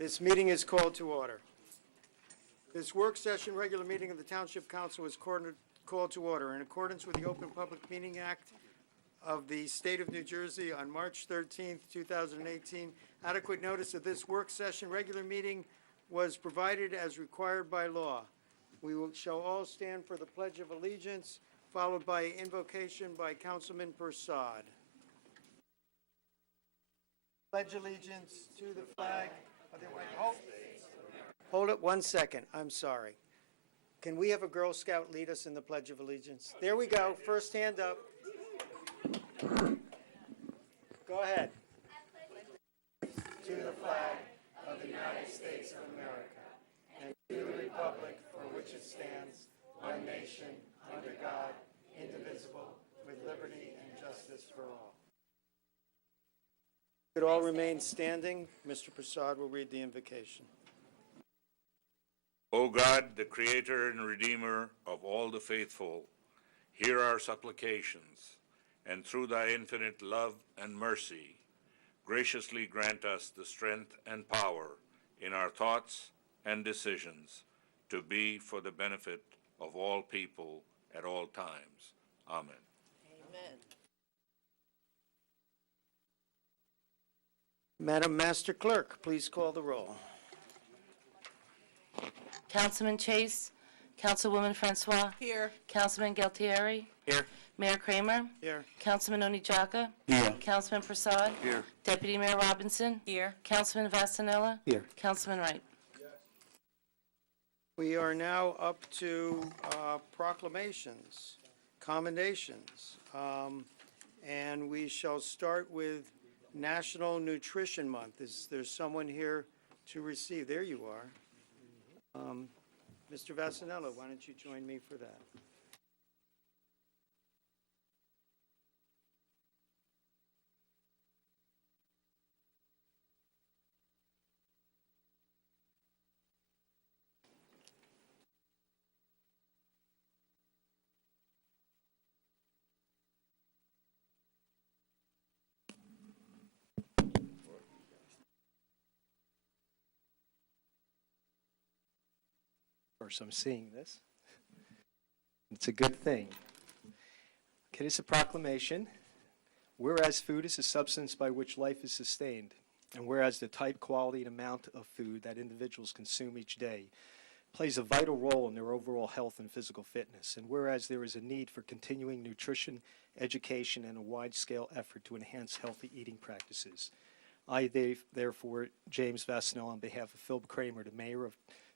This meeting is called to order. This work session, regular meeting of the Township Council is called to order in accordance with the Open Public Meeting Act of the State of New Jersey on March 13th, 2018. Adequate notice of this work session, regular meeting was provided as required by law. Shall all stand for the Pledge of Allegiance, followed by invocation by Councilman Persad. Pledge allegiance to the flag of the United States. Hold it 1 second. I'm sorry. Can we have a Girl Scout lead us in the Pledge of Allegiance? There we go. First hand up. Go ahead. To the flag of the United States of America and to the republic for which it stands, one nation, under God, indivisible, with liberty and justice for all. Could all remain standing? Mr. Prasad will read the invocation. O God, the Creator and Redeemer of all the faithful, hear our supplications, and through thy infinite love and mercy, graciously grant us the strength and power in our thoughts and decisions to be for the benefit of all people at all times. Amen. Amen. Madam Master Clerk, please call the roll. Councilman Chase, Councilwoman Francois. Here. Councilman Galtieri. Here. Mayor Kramer. Here. Councilman Onijaka. Here. Councilman Prasad. Here. Deputy Mayor Robinson. Here. Councilman Vasanella. Here. Councilman Wright. We are now up to proclamations, commendations, and we shall start with National Nutrition Month. Is there someone here to receive? There you are. Mr. Vasanella, why don't you join me for that? I'm seeing this. It's a good thing. Okay, it's a proclamation. Whereas food is a substance by which life is sustained, and whereas the type, quality, and amount of food that individuals consume each day plays a vital role in their overall health and physical fitness, and whereas there is a need for continuing nutrition, education, and a wide-scale effort to enhance healthy eating practices, I therefore, James Vasanella, on behalf of Phil Kramer, the Mayor of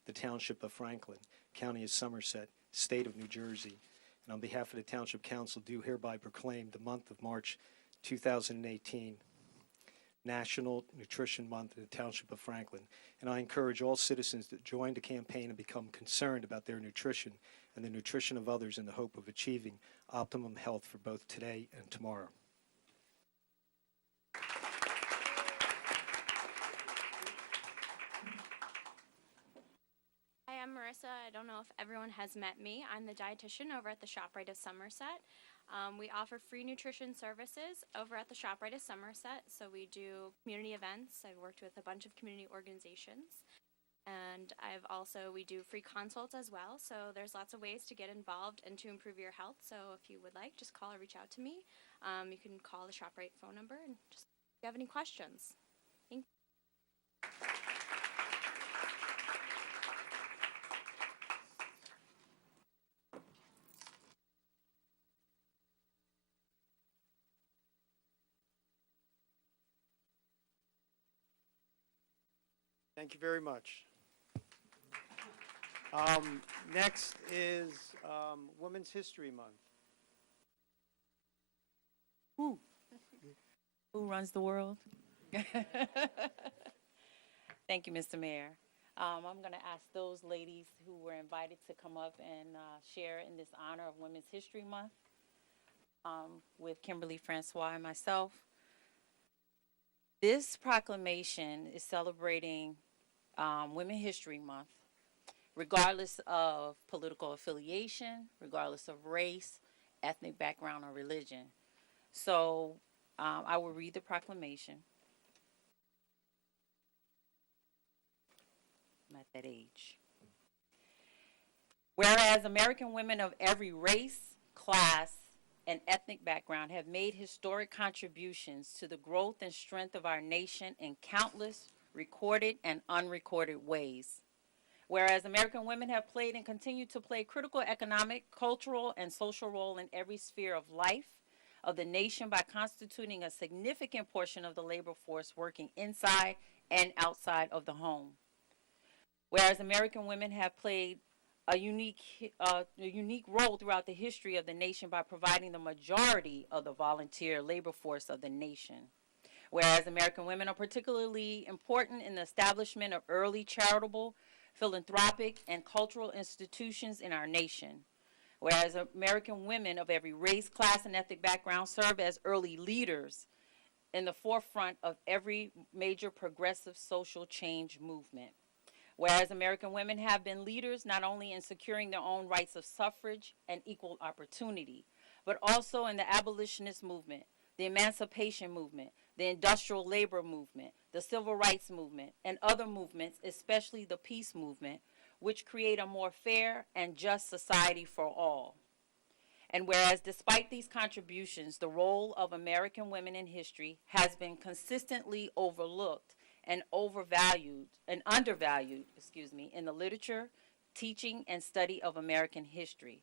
the Township of Franklin, County of Somerset, State of New Jersey, and on behalf of the Township Council, do hereby proclaim the month of March 2018 National Nutrition Month in the Township of Franklin. And I encourage all citizens to join the campaign and become concerned about their nutrition and the nutrition of others in the hope of achieving optimum health for both today and tomorrow. Hi, I'm Marissa. I don't know if everyone has met me. I'm the dietitian over at the ShopRite of Somerset. We offer free nutrition services over at the ShopRite of Somerset. So we do community events. I've worked with a bunch of community organizations. And we do free consults as well. So there's lots of ways to get involved and to improve your health. So if you would like, just call or reach out to me. You can call the ShopRite phone number and just if you have any questions. Thank you. Thank you very much. Next is Women's History Month. Who runs the world? Thank you, Mr. Mayor. I'm going to ask those ladies who were invited to come up and share in this honor of Women's History Month with Kimberly Francois and myself. This proclamation is celebrating Women's History Month, regardless of political affiliation, regardless of race, ethnic background, or religion. So I will read the proclamation. I'm at that age. Whereas American women of every race, class, and ethnic background have made historic contributions to the growth and strength of our nation in countless recorded and unrecorded ways. Whereas American women have played and continue to play a critical economic, cultural, and social role in every sphere of life of the nation by constituting a significant portion of the labor force working inside and outside of the home. Whereas American women have played a unique role throughout the history of the nation by providing the majority of the volunteer labor force of the nation. Whereas American women are particularly important in the establishment of early charitable, philanthropic, and cultural institutions in our nation. Whereas American women of every race, class, and ethnic background serve as early leaders in the forefront of every major progressive social change movement. Whereas American women have been leaders not only in securing their own rights of suffrage and equal opportunity, but also in the abolitionist movement, the emancipation movement, the industrial labor movement, the civil rights movement, and other movements, especially the peace movement, which create a more fair and just society for all. And whereas despite these contributions, the role of American women in history has been consistently overlooked and undervalued, in the literature, teaching, and study of American history.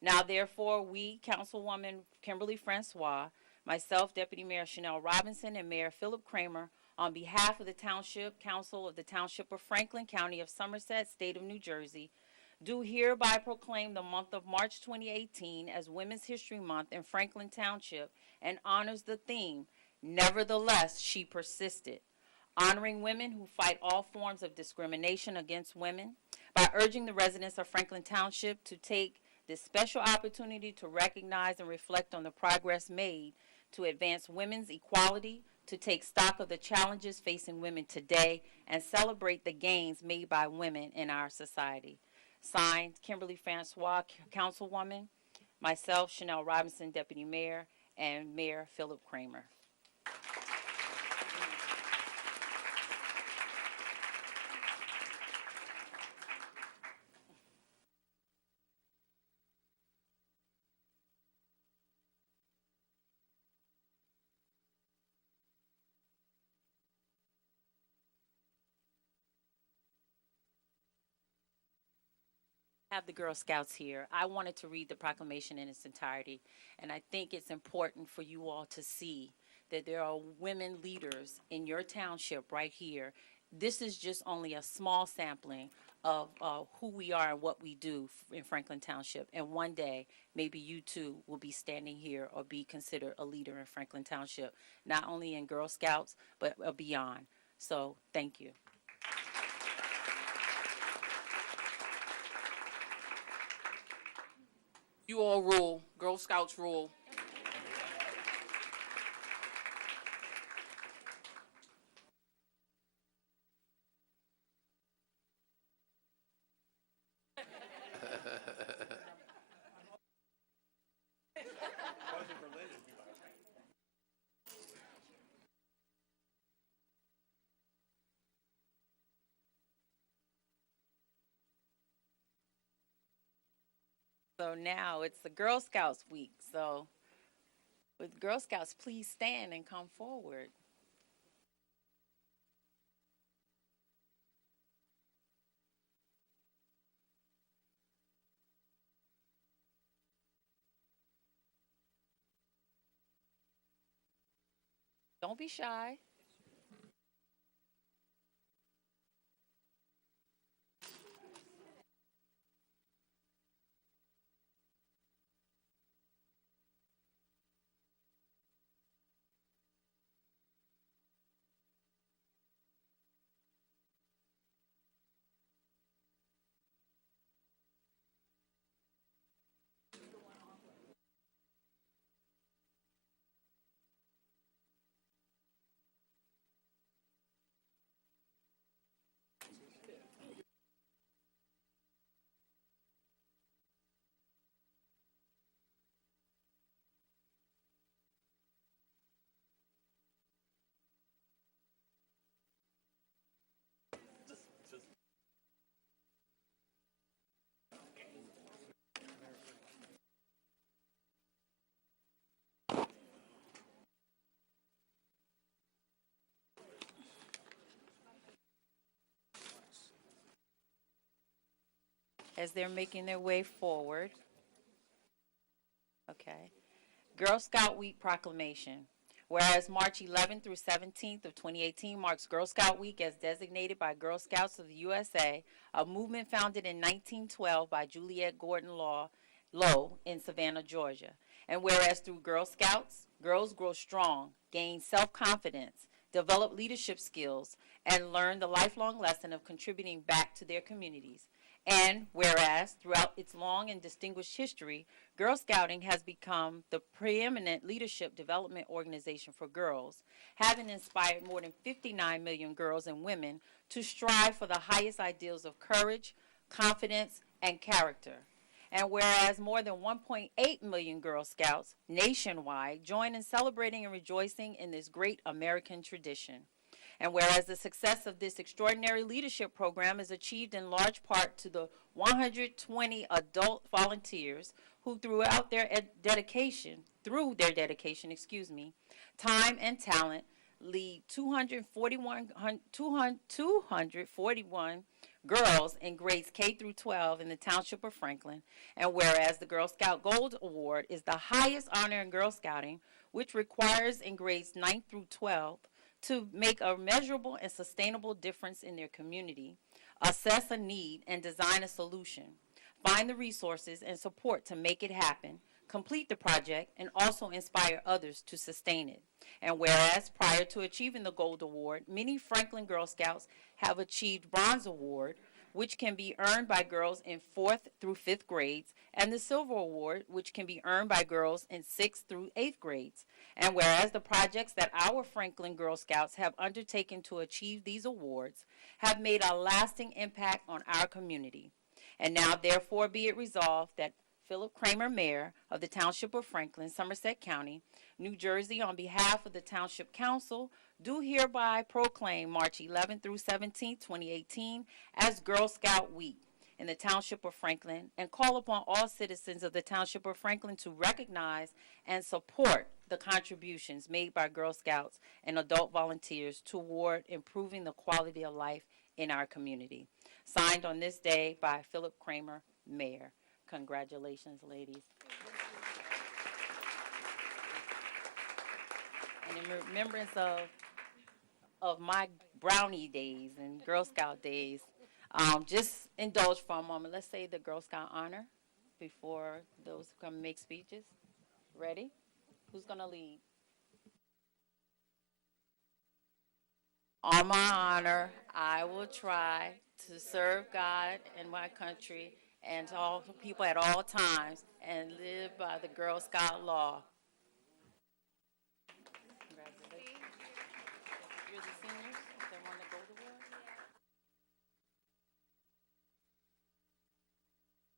Now, therefore, we, Councilwoman Kimberly Francois, myself, Deputy Mayor Chanel Robinson, and Mayor Philip Kramer, on behalf of the Township Council of the Township of Franklin, County of Somerset, State of New Jersey, do hereby proclaim the month of March 2018 as Women's History Month in Franklin Township and honors the theme, Nevertheless, She Persisted, honoring women who fight all forms of discrimination against women by urging the residents of Franklin Township to take this special opportunity to recognize and reflect on the progress made to advance women's equality, to take stock of the challenges facing women today, and celebrate the gains made by women in our society. Signed, Kimberly Francois, Councilwoman, myself, Chanel Robinson, Deputy Mayor, and Mayor Philip Kramer. Have the Girl Scouts here. I wanted to read the proclamation in its entirety, and I think it's important for you all to see that there are women leaders in your township right here. This is just only a small sampling of who we are and what we do in Franklin Township, and one day maybe you too will be standing here or be considered a leader in Franklin Township, not only in Girl Scouts but beyond. So thank you. You all rule. Girl Scouts rule. So now it's the Girl Scouts week. So would Girl Scouts please stand and come forward? Don't be shy. as they're making their way forward. Okay. Girl Scout Week Proclamation. Whereas March 11th through 17th of 2018 marks Girl Scout Week as designated by Girl Scouts of the USA, a movement founded in 1912 by Juliette Gordon Lowe in Savannah, Georgia. And whereas through Girl Scouts, girls grow strong, gain self-confidence, develop leadership skills, and learn the lifelong lesson of contributing back to their communities. And whereas throughout its long and distinguished history, Girl Scouting has become the preeminent leadership development organization for girls, having inspired more than 59 million girls and women to strive for the highest ideals of courage, confidence, and character. And whereas more than 1.8 million Girl Scouts nationwide join in celebrating and rejoicing in this great American tradition. And whereas the success of this extraordinary leadership program is achieved in large part to the 120 adult volunteers who throughout their dedication, time and talent, lead 241 girls in grades K through 12 in the Township of Franklin. And whereas the Girl Scout Gold Award is the highest honor in Girl Scouting, which requires in grades 9 through 12 to make a measurable and sustainable difference in their community, assess a need and design a solution, find the resources and support to make it happen, complete the project, and also inspire others to sustain it. And whereas prior to achieving the Gold Award, many Franklin Girl Scouts have achieved Bronze Award, which can be earned by girls in 4th through 5th grades, and the Silver Award, which can be earned by girls in 6th through 8th grades. And whereas the projects that our Franklin Girl Scouts have undertaken to achieve these awards have made a lasting impact on our community. And now therefore be it resolved that Philip Kramer, Mayor of the Township of Franklin, Somerset County, New Jersey, on behalf of the Township Council, do hereby proclaim March 11th through 17th, 2018 as Girl Scout Week in the Township of Franklin, and call upon all citizens of the Township of Franklin to recognize and support the contributions made by Girl Scouts and adult volunteers toward improving the quality of life in our community. Signed on this day by Philip Kramer, Mayor. Congratulations, ladies. And in remembrance of my brownie days and Girl Scout days, just indulge for a moment. Let's say the Girl Scout honor before those who come make speeches. Ready? Who's going to lead? On my honor, I will try to serve God and my country and to all people at all times and live by the Girl Scout law. Congratulations. You're the seniors that won the Gold Award?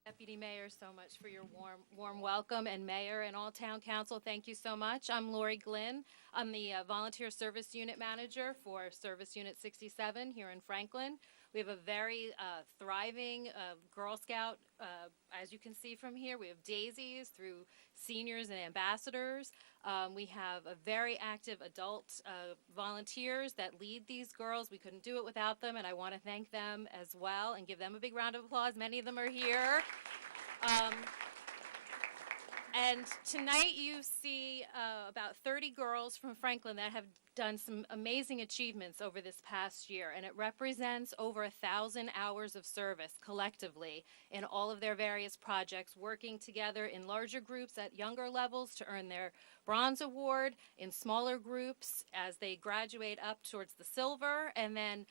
Deputy Mayor, so much for your warm welcome, and Mayor and all Town Council, thank you so much. I'm Lori Glynn. I'm the Volunteer Service Unit Manager for Service Unit 67 here in Franklin. We have a very thriving Girl Scout, as you can see from here. We have daisies through seniors and ambassadors. We have a very active adult volunteers that lead these girls. We couldn't do it without them, and I want to thank them as well and give them a big round of applause. Many of them are here. And tonight you see about 30 girls from Franklin that have done some amazing achievements over this past year, and it represents over 1,000 hours of service collectively in all of their various projects, working together in larger groups at younger levels to earn their Bronze Award, in smaller groups as they graduate up towards the Silver, and then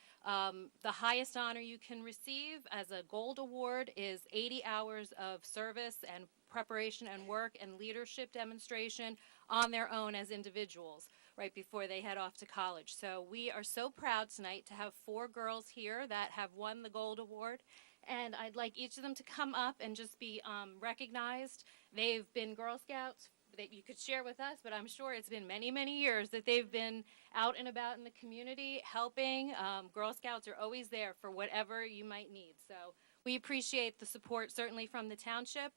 the highest honor you can receive as a Gold Award is 80 hours of service and preparation and work and leadership demonstration on their own as individuals right before they head off to college. So we are so proud tonight to have 4 girls here that have won the Gold Award, and I'd like each of them to come up and just be recognized. They've been Girl Scouts that you could share with us, but I'm sure it's been many, many years that they've been out and about in the community helping. Girl Scouts are always there for whatever you might need. So we appreciate the support certainly from the township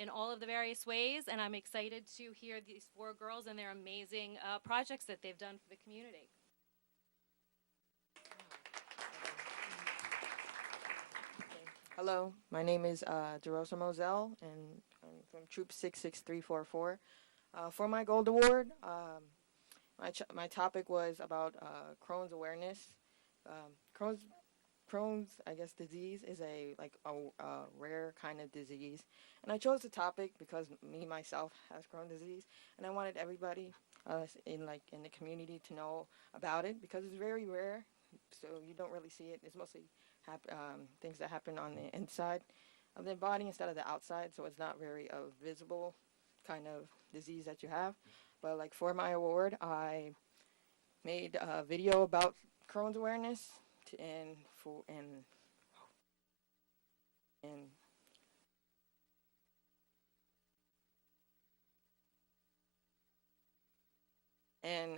in all of the various ways, and I'm excited to hear these 4 girls and their amazing projects that they've done for the community. Hello, my name is DeRosa Moselle, and I'm from Troop 66344. For my Gold Award, my topic was about Crohn's awareness. Crohn's, I guess, disease is a rare kind of disease, and I chose the topic because me myself has Crohn's disease, and I wanted everybody in the community to know about it because it's very rare, so you don't really see it. It's mostly things that happen on the inside of the body instead of the outside, so it's not very visible kind of disease that you have. But like for my award, I made a video about Crohn's awareness and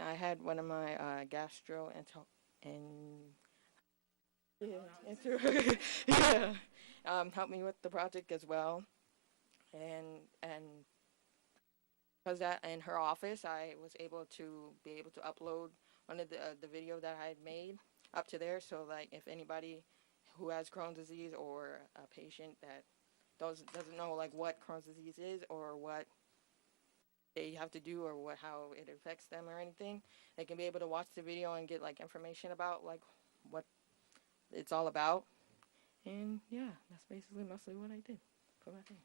I had one of my yeah, helped me with the project as well, and because that in her office, I was able to upload one of the video that I had made up to there. So like if anybody who has Crohn's disease or a patient that doesn't know like what Crohn's disease is or what they have to do or how it affects them or anything, they can be able to watch the video and get like information about like what it's all about. And yeah, that's basically mostly what I did for my thing.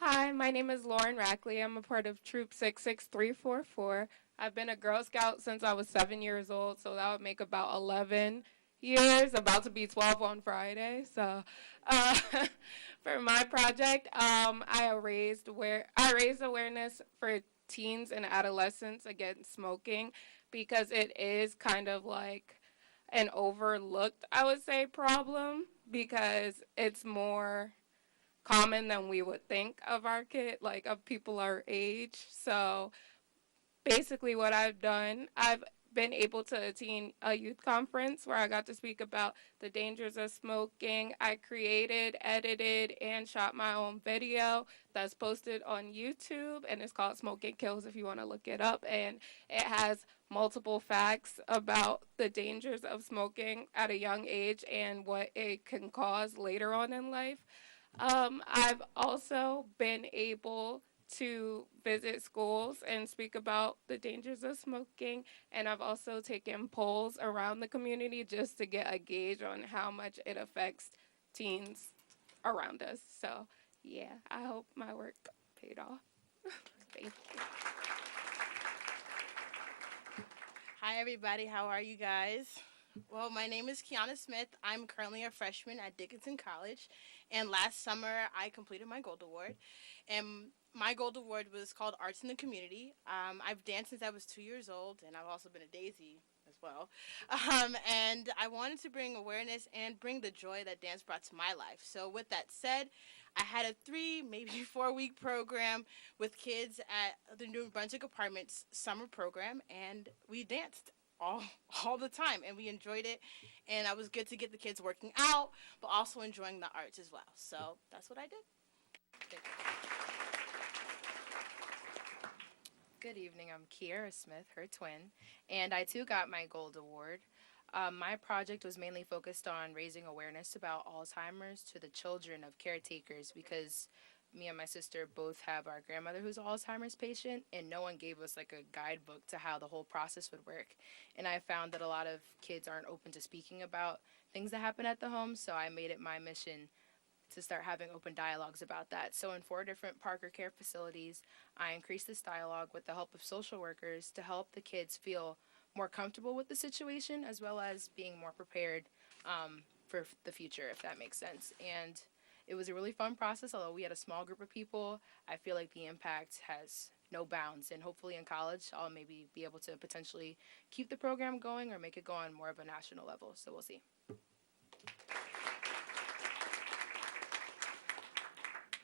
Hi, my name is Lauren Rackley. I'm a part of Troop 66344. I've been a Girl Scout since I was 7 years old, so that would make about 11 years, about to be 12 on Friday. So for my project, I raised awareness for teens and adolescents against smoking because it is kind of like an overlooked, I would say, problem because it's more common than we would think of of people our age. So basically what I've done, I've been able to attend a youth conference where I got to speak about the dangers of smoking. I created, edited, and shot my own video that's posted on YouTube, and it's called Smoking Kills if you want to look it up. And it has multiple facts about the dangers of smoking at a young age and what it can cause later on in life. I've also been able to visit schools and speak about the dangers of smoking, and I've also taken polls around the community just to get a gauge on how much it affects teens around us. So, yeah, I hope my work paid off. Thank you. Hi, everybody. How are you guys? Well, my name is Kiana Smith. I'm currently a freshman at Dickinson College, and last summer I completed my Gold Award. And my Gold Award was called Arts in the Community. I've danced since I was 2 years old, and I've also been a daisy as well. And I wanted to bring awareness and bring the joy that dance brought to my life. So with that said, I had a 3, maybe 4-week program with kids at the New Brunswick Apartments summer program, and we danced all the time, and we enjoyed it. And I was good to get the kids working out, but also enjoying the arts as well. So that's what I did. Thank you. Good evening, I'm Kiera Smith, her twin, and I too got my Gold Award. My project was mainly focused on raising awareness about Alzheimer's to the children of caretakers because me and my sister both have our grandmother who's an Alzheimer's patient, and no one gave us like a guidebook to how the whole process would work. And I found that a lot of kids aren't open to speaking about things that happen at the home, so I made it my mission to start having open dialogues about that. So in 4 different Parker Care facilities, I increased this dialogue with the help of social workers to help the kids feel more comfortable with the situation as well as being more prepared for the future, if that makes sense. And it was a really fun process. Although we had a small group of people, I feel like the impact has no bounds. And hopefully in college, I'll maybe be able to potentially keep the program going or make it go on more of a national level. So we'll see.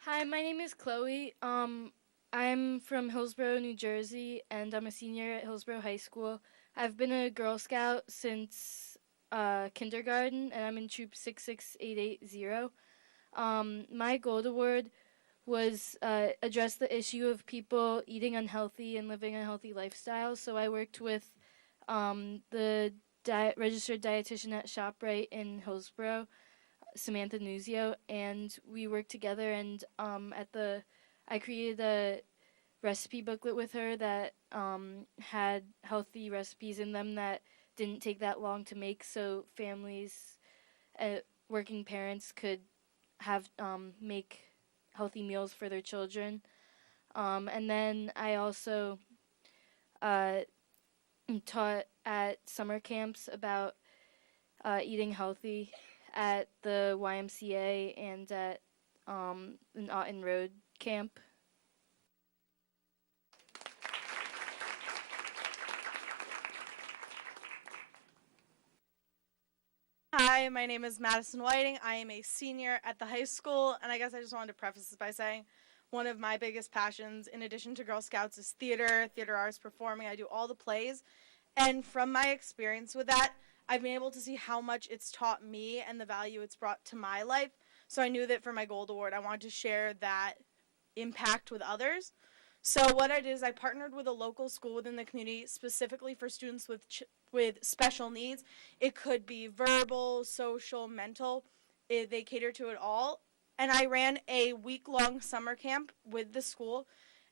Hi, my name is Chloe. I'm from Hillsborough, New Jersey, and I'm a senior at Hillsborough High School. I've been a Girl Scout since kindergarten, and I'm in Troop 66880. My Gold Award was address the issue of people eating unhealthy and living unhealthy lifestyles. So I worked with the registered dietitian at ShopRite in Hillsborough, Samantha Nuzio, and we worked together. And I created a recipe booklet with her that had healthy recipes in them that didn't take that long to make, so families, working parents could have make healthy meals for their children. And then I also taught at summer camps about eating healthy at the YMCA and at an Otten Road camp. Hi, my name is Madison Whiting. I am a senior at the high school, and I guess I just wanted to preface this by saying one of my biggest passions, in addition to Girl Scouts, is theater arts, performing. I do all the plays, and from my experience with that, I've been able to see how much it's taught me and the value it's brought to my life. So I knew that for my Gold Award, I wanted to share that impact with others. So what I did is I partnered with a local school within the community specifically for students with special needs. It could be verbal, social, mental. They cater to it all. And I ran a week-long summer camp with the school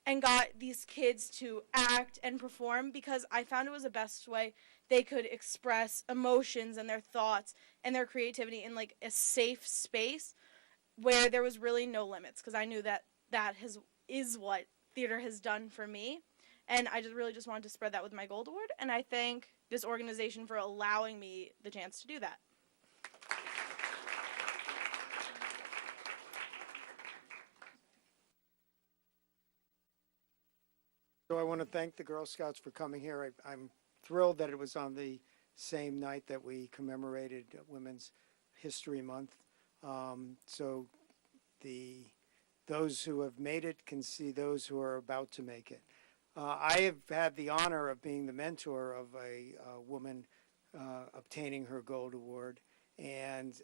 and got these kids to act and perform because I found it was the best way they could express emotions and their thoughts and their creativity in like a safe space where there was really no limits, because I knew that is what theater has done for me, and I just wanted to spread that with my Gold Award, and I thank this organization for allowing me the chance to do that. So I want to thank the Girl Scouts for coming here. I'm thrilled that it was on the same night that we commemorated Women's History Month. So those who have made it can see those who are about to make it. I have had the honor of being the mentor of a woman obtaining her Gold Award, and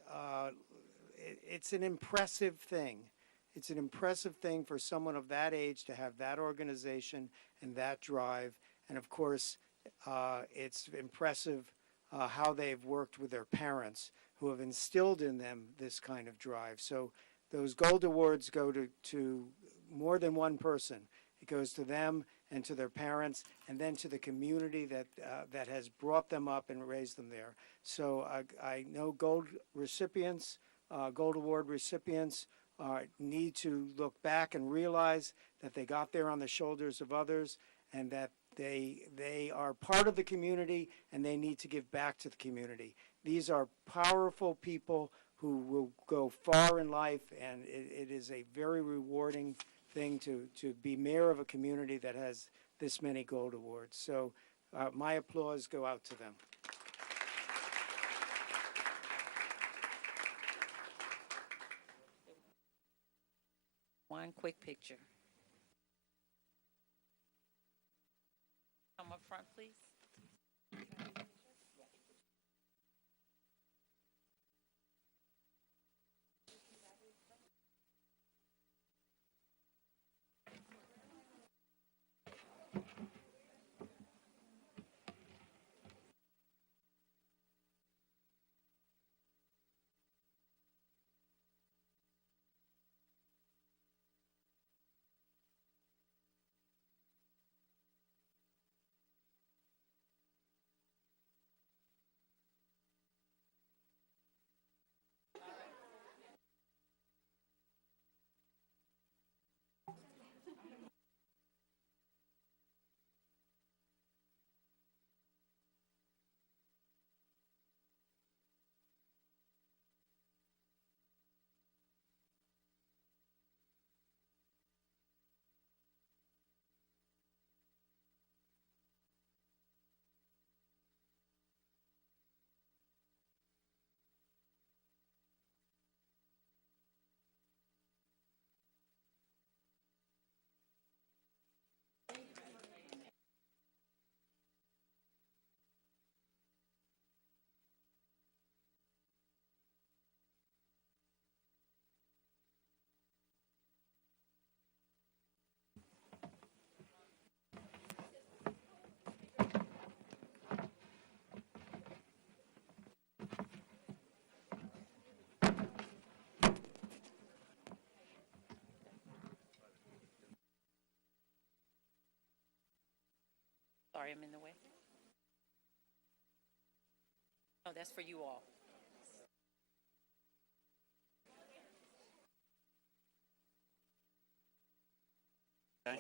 it's an impressive thing. It's an impressive thing for someone of that age to have that organization and that drive. And of course, it's impressive how they've worked with their parents who have instilled in them this kind of drive. So those Gold Awards go to more than one person. It goes to them and to their parents, and then to the community that has brought them up and raised them there. So I know Gold Award recipients need to look back and realize that they got there on the shoulders of others, and that they are part of the community, and they need to give back to the community. These are powerful people who will go far in life, and it is a very rewarding thing to be mayor of a community that has this many Gold Awards. So my applause go out to them. One quick picture. Come up front, please. sorry, I'm in the way. No, that's for you all. Okay.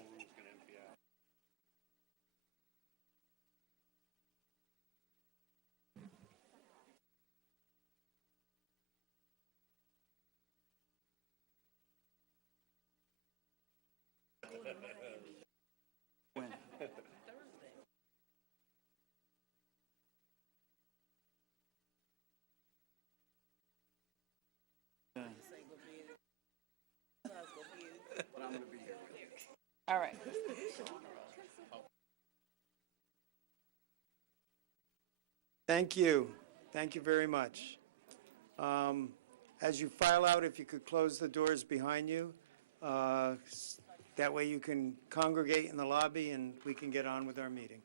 All right. Thank you. Thank you very much. As you file out, if you could close the doors behind you, that way you can congregate in the lobby and we can get on with our meeting.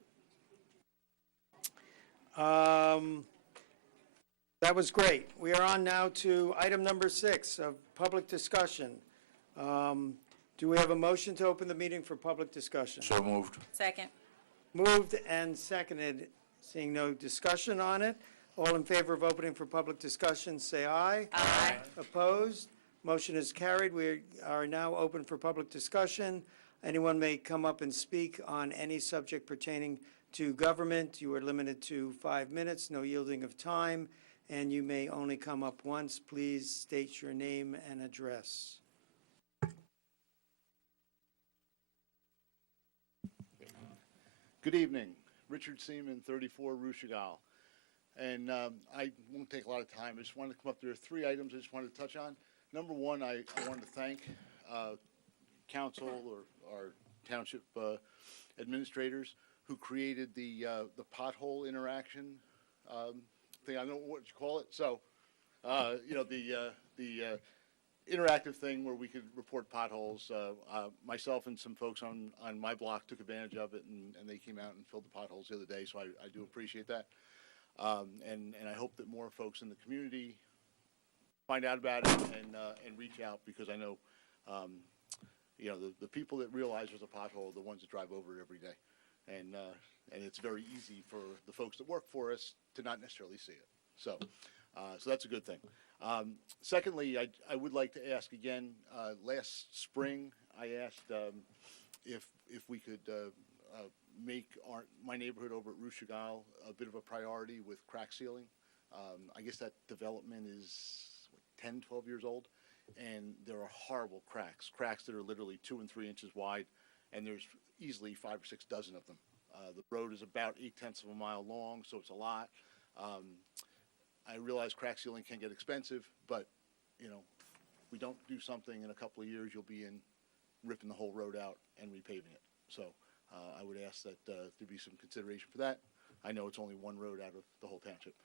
That was great. We are on now to item number 6 of public discussion. Do we have a motion to open the meeting for public discussion? So moved. Second. Moved and seconded. Seeing no discussion on it. All in favor of opening for public discussion, say aye. Aye. Opposed? Motion is carried. We are now open for public discussion. Anyone may come up and speak on any subject pertaining to government. You are limited to 5 minutes, no yielding of time, and you may only come up once. Please state your name and address. Good evening. Richard Seaman, 34 Rue Chagall. And I won't take a lot of time. I just wanted to come up. There are 3 items I just wanted to touch on. Number 1, I wanted to thank council or our township administrators who created the pothole interaction thing. I don't know what you call it. So, you know, the interactive thing where we could report potholes. Myself and some folks on my block took advantage of it, and they came out and filled the potholes the other day, so I do appreciate that. And I hope that more folks in the community find out about it and reach out, because I know, you know, the people that realize there's a pothole are the ones that drive over it every day. And it's very easy for the folks that work for us to not necessarily see it. So that's a good thing. Secondly, I would like to ask again, last spring, I asked if we could make my neighborhood over at Rue Chagall a bit of a priority with crack sealing. I guess that development is 10, 12 years old, and there are horrible cracks that are literally 2 and 3 inches wide, and there's easily 5 or 6 dozen of them. The road is about 0.8 of a mile long, so it's a lot. I realize crack sealing can get expensive, but, you know, if we don't do something in a couple of years, you'll be ripping the whole road out and repaving it. So I would ask that there be some consideration for that. I know it's only one road out of the whole township.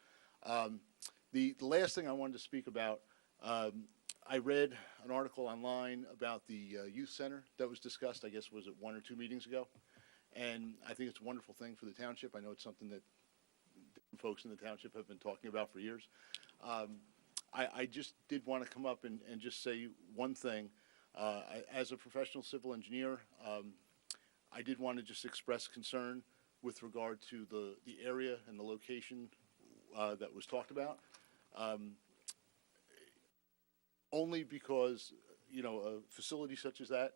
The last thing I wanted to speak about, I read an article online about the youth center that was discussed, I guess, was it 1 or 2 meetings ago? And I think it's a wonderful thing for the township. I know it's something that folks in the township have been talking about for years. I just did want to come up and just say one thing. As a professional civil engineer, I did want to just express concern with regard to the area and the location that was talked about. Only because, you know, a facility such as that,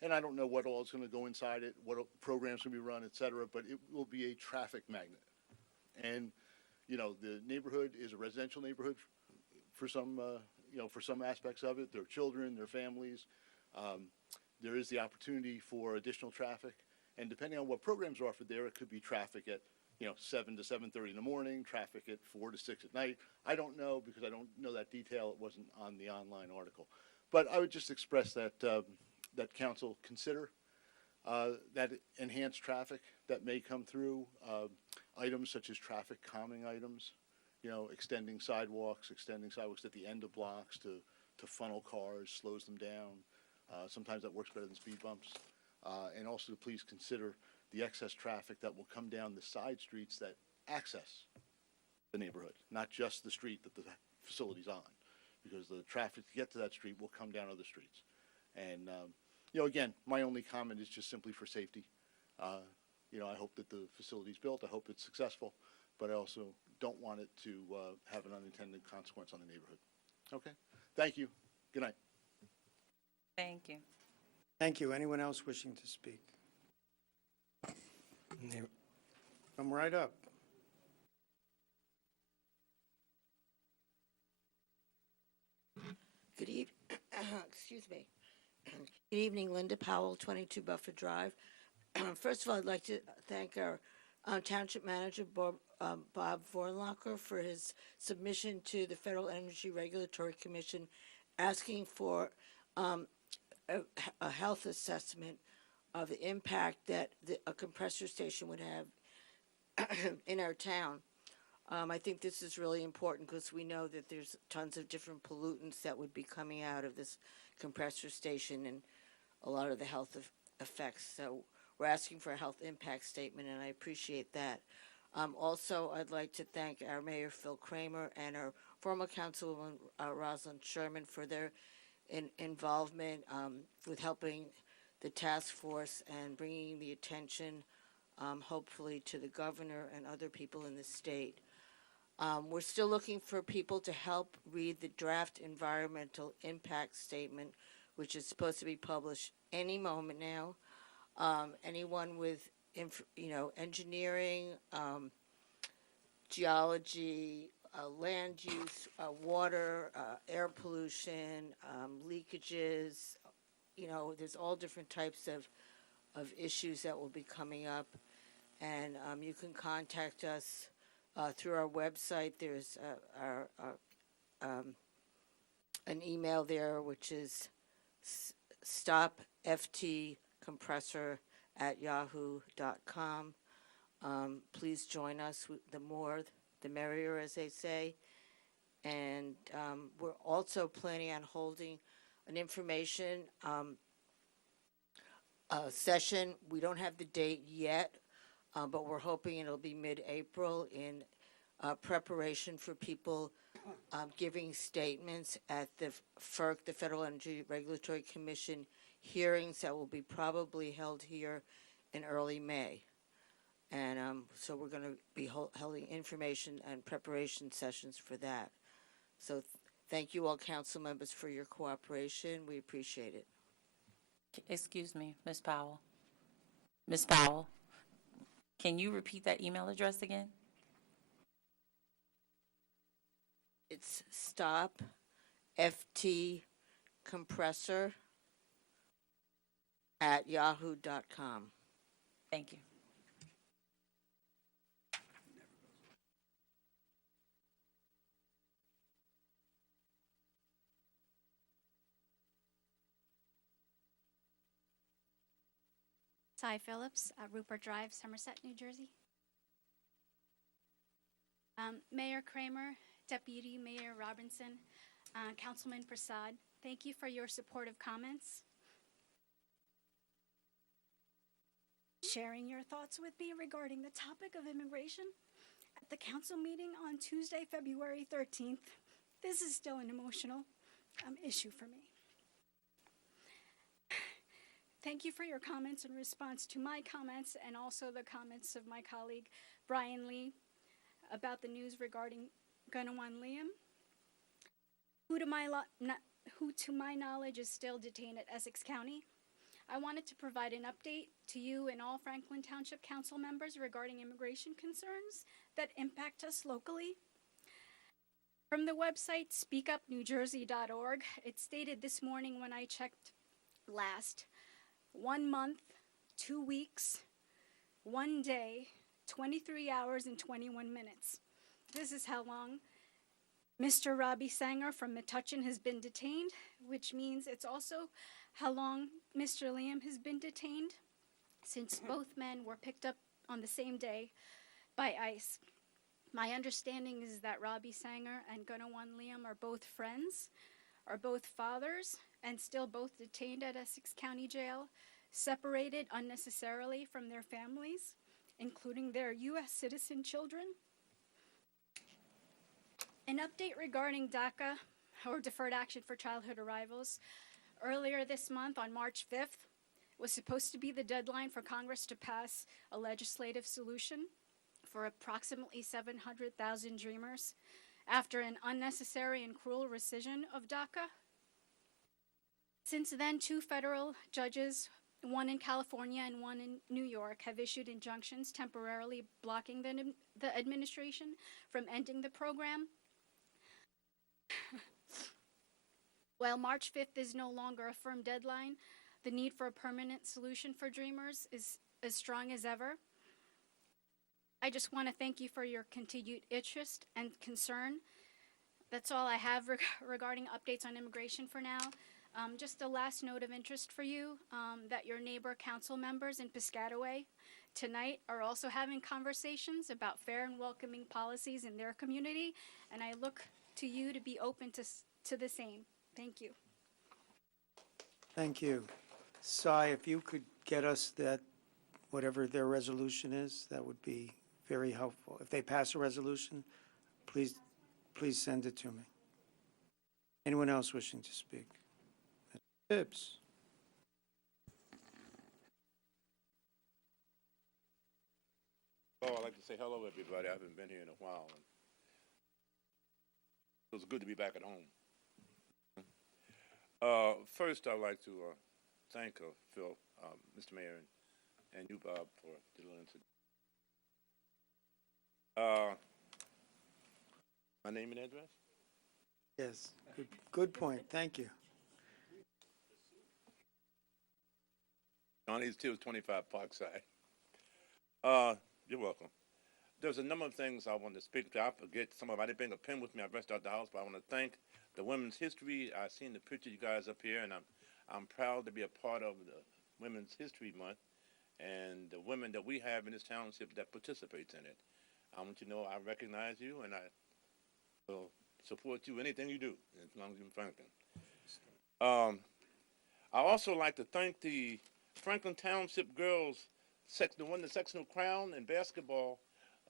and I don't know what all is going to go inside it, what programs can be run, et cetera, but it will be a traffic magnet. And, you know, the neighborhood is a residential neighborhood for some, you know, for some aspects of it. There are children, there are families. There is the opportunity for additional traffic. And depending on what programs are offered there, it could be traffic at, you know, 7 to 7:30 in the morning, traffic at 4 to 6 at night. I don't know, because I don't know that detail. It wasn't on the online article. But I would just express that, that council consider that enhanced traffic that may come through, items such as traffic calming items, you know, extending sidewalks at the end of blocks to funnel cars, slows them down. Sometimes that works better than speed bumps. And also to please consider the excess traffic that will come down the side streets that access the neighborhood, not just the street that the facility's on, because the traffic to get to that street will come down other streets. And, you know, again, my only comment is just simply for safety. I hope that the facility's built. I hope it's successful, but I also don't want it to have an unintended consequence on the neighborhood. Okay? Thank you. Good night. Thank you. Thank you. Anyone else wishing to speak? Come right up. Good evening. Excuse me. Good evening, Linda Powell, 22 Buffer Drive. First of all, I'd like to thank our Township Manager, Bob Vornlocker, for his submission to the Federal Energy Regulatory Commission asking for a health assessment of the impact that a compressor station would have in our town. I think this is really important because we know that there's tons of different pollutants that would be coming out of this compressor station and a lot of the health effects. So we're asking for a health impact statement, and I appreciate that. Also, I'd like to thank our Mayor, Phil Kramer, and our former Councilwoman, Rosalind Sherman, for their involvement with helping the task force and bringing the attention, hopefully, to the governor and other people in the state. We're still looking for people to help read the draft environmental impact statement, which is supposed to be published any moment now. Anyone with, engineering, geology, land use, water, air pollution, leakages, there's all different types of issues that will be coming up. And you can contact us through our website. There's an email there, which is stopftcompressor@yahoo.com. Please join us. The more, the merrier, as they say. And we're also planning on holding an information session. We don't have the date yet, but we're hoping it'll be mid-April in preparation for people giving statements at the FERC, the Federal Energy Regulatory Commission hearings that will be probably held here in early May. And so we're going to be holding information and preparation sessions for that. So thank you all council members for your cooperation. We appreciate it. Excuse me, Ms. Powell. Ms. Powell, can you repeat that email address again? It's stopftcompressor@yahoo.com. Thank you. Cy Phillips at Rupert Drive, Somerset, New Jersey. Mayor Kramer, Deputy Mayor Robinson, Councilman Prasad, thank you for your supportive comments. Sharing your thoughts with me regarding the topic of immigration at the council meeting on Tuesday, February 13th. This is still an emotional issue for me. Thank you for your comments in response to my comments and also the comments of my colleague Brian Lee about the news regarding Gunawan Liam, who to my knowledge is still detained at Essex County. I wanted to provide an update to you and all Franklin Township Council members regarding immigration concerns that impact us locally. From the website speakupnewjersey.org, it stated this morning when I checked last, 1 month, 2 weeks, 1 day, 23 hours and 21 minutes. This is how long Mr. Robbie Sanger from Metuchen has been detained, which means it's also how long Mr. Liam has been detained, since both men were picked up on the same day by ICE. My understanding is that Robbie Sanger and Gunawan Liam are both friends, are both fathers, and still both detained at Essex County Jail, separated unnecessarily from their families, including their U.S. citizen children. An update regarding DACA, or Deferred Action for Childhood Arrivals. Earlier this month, on March 5th, was supposed to be the deadline for Congress to pass a legislative solution for approximately 700,000 Dreamers after an unnecessary and cruel rescission of DACA. Since then, 2 federal judges, one in California and one in New York, have issued injunctions temporarily blocking the administration from ending the program. While March 5th is no longer a firm deadline, the need for a permanent solution for Dreamers is as strong as ever. I just want to thank you for your continued interest and concern. That's all I have regarding updates on immigration for now. Just a last note of interest for you, that your neighbor council members in Piscataway tonight are also having conversations about fair and welcoming policies in their community, and I look to you to be open to the same. Thank you. Thank you. Cy, if you could get us that, whatever their resolution is, that would be very helpful. If they pass a resolution, please send it to me. Anyone else wishing to speak? Tibbs. Oh, I'd like to say hello, everybody. I haven't been here in a while. And it was good to be back at home. First, I'd like to thank Phil, Mr. Mayor, and you, Bob, for dealing with my name and address? Yes, good point. Thank you. Johnny's Tills 25 Parkside. You're welcome. There's a number of things I want to speak to. I forget some of it. I didn't bring a pen with me. I rushed out the house, but I want to thank the Women's History. I've seen the picture you guys up here, and I'm proud to be a part of the Women's History Month and the women that we have in this township that participates in it. I want you to know I recognize you, and I will support you anything you do, as long as you're in Franklin. I also like to thank the Franklin Township girls, won the sectional crown in basketball.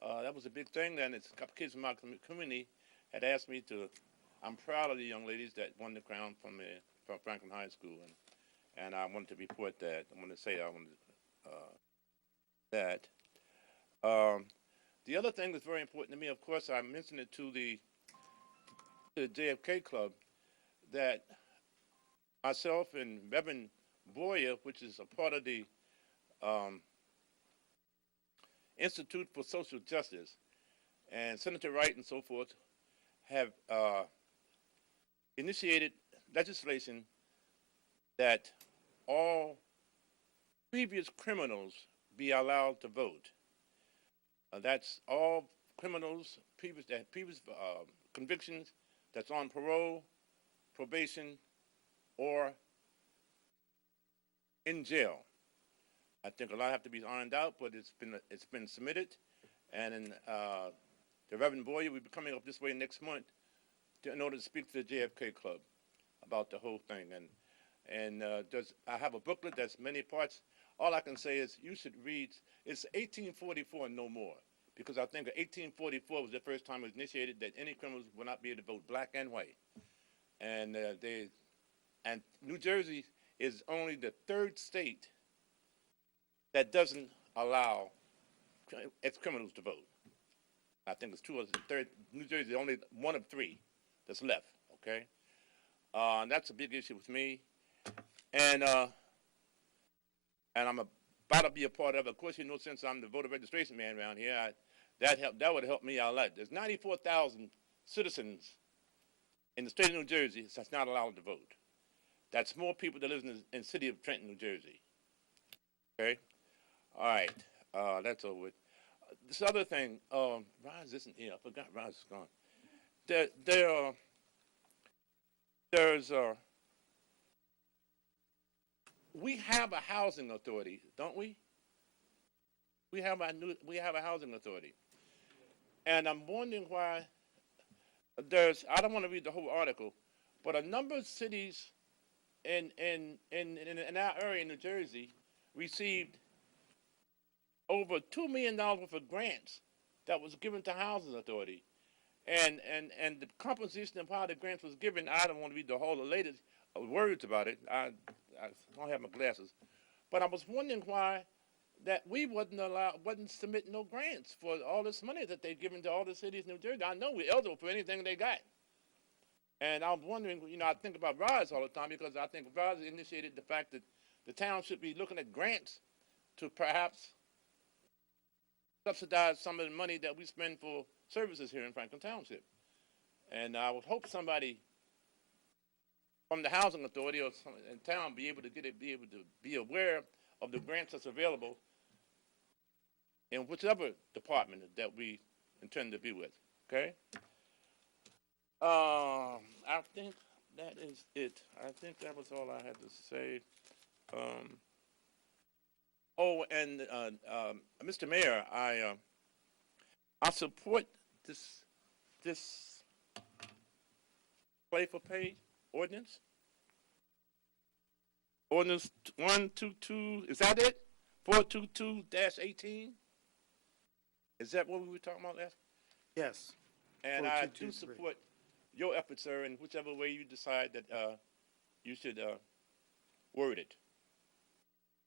That was a big thing then. It's a couple kids from my community had asked me to. I'm proud of the young ladies that won the crown from Franklin High School, and I wanted to report that. I want to say that. The other thing that's very important to me, of course, I mentioned it to the JFK Club, that myself and Reverend Boyer, which is a part of the Institute for Social Justice, and Senator Wright and so forth, have initiated legislation that all previous criminals be allowed to vote. That's all criminals, previous convictions, that's on parole, probation, or in jail. I think a lot have to be ironed out, but it's been submitted, and the Reverend Boyer will be coming up this way next month in order to speak to the JFK Club about the whole thing. And I have a booklet that's many parts. All I can say is you should read. It's 1844 and no more, because I think 1844 was the first time it was initiated that any criminals will not be able to vote, black and white. And New Jersey is only the third state that doesn't allow ex-criminals to vote. I think it's two of the third. New Jersey is only one of three that's left. Okay, and that's a big issue with me, and I'm about to be a part of it. Of course, you know, since I'm the voter registration man around here, that would help me out a lot. There's 94,000 citizens in the state of New Jersey that's not allowed to vote. That's more people that live in the city of Trenton, New Jersey. Okay, all right, that's over with. This other thing, Roz isn't here. I forgot Roz is gone. We have a housing authority, don't we? We have a housing authority, and I'm wondering why I don't want to read the whole article, but a number of cities in our area in New Jersey received over $2 million worth of grants that was given to housing authority, and the composition of how the grants was given, I don't want to read the whole the latest words about it. I don't have my glasses, But I was wondering why that we wasn't submitting no grants for all this money that they're giving to all the cities in New Jersey. I know we're eligible for anything they got. And I was wondering, I think about RISE all the time because I think RISE initiated the fact that the town should be looking at grants to perhaps subsidize some of the money that we spend for services here in Franklin Township. And I would hope somebody from the housing authority or some in town be able to be aware of the grants that's available in whichever department that we intend to be with. Okay. I think that is it. I think that was all I had to say. And Mr. Mayor, I support this play for pay ordinance. Ordinance 122, is that it? 422-18? Is that what we were talking about last? Yes. And I do 4223. support your efforts, sir, in whichever way you decide that you should word it.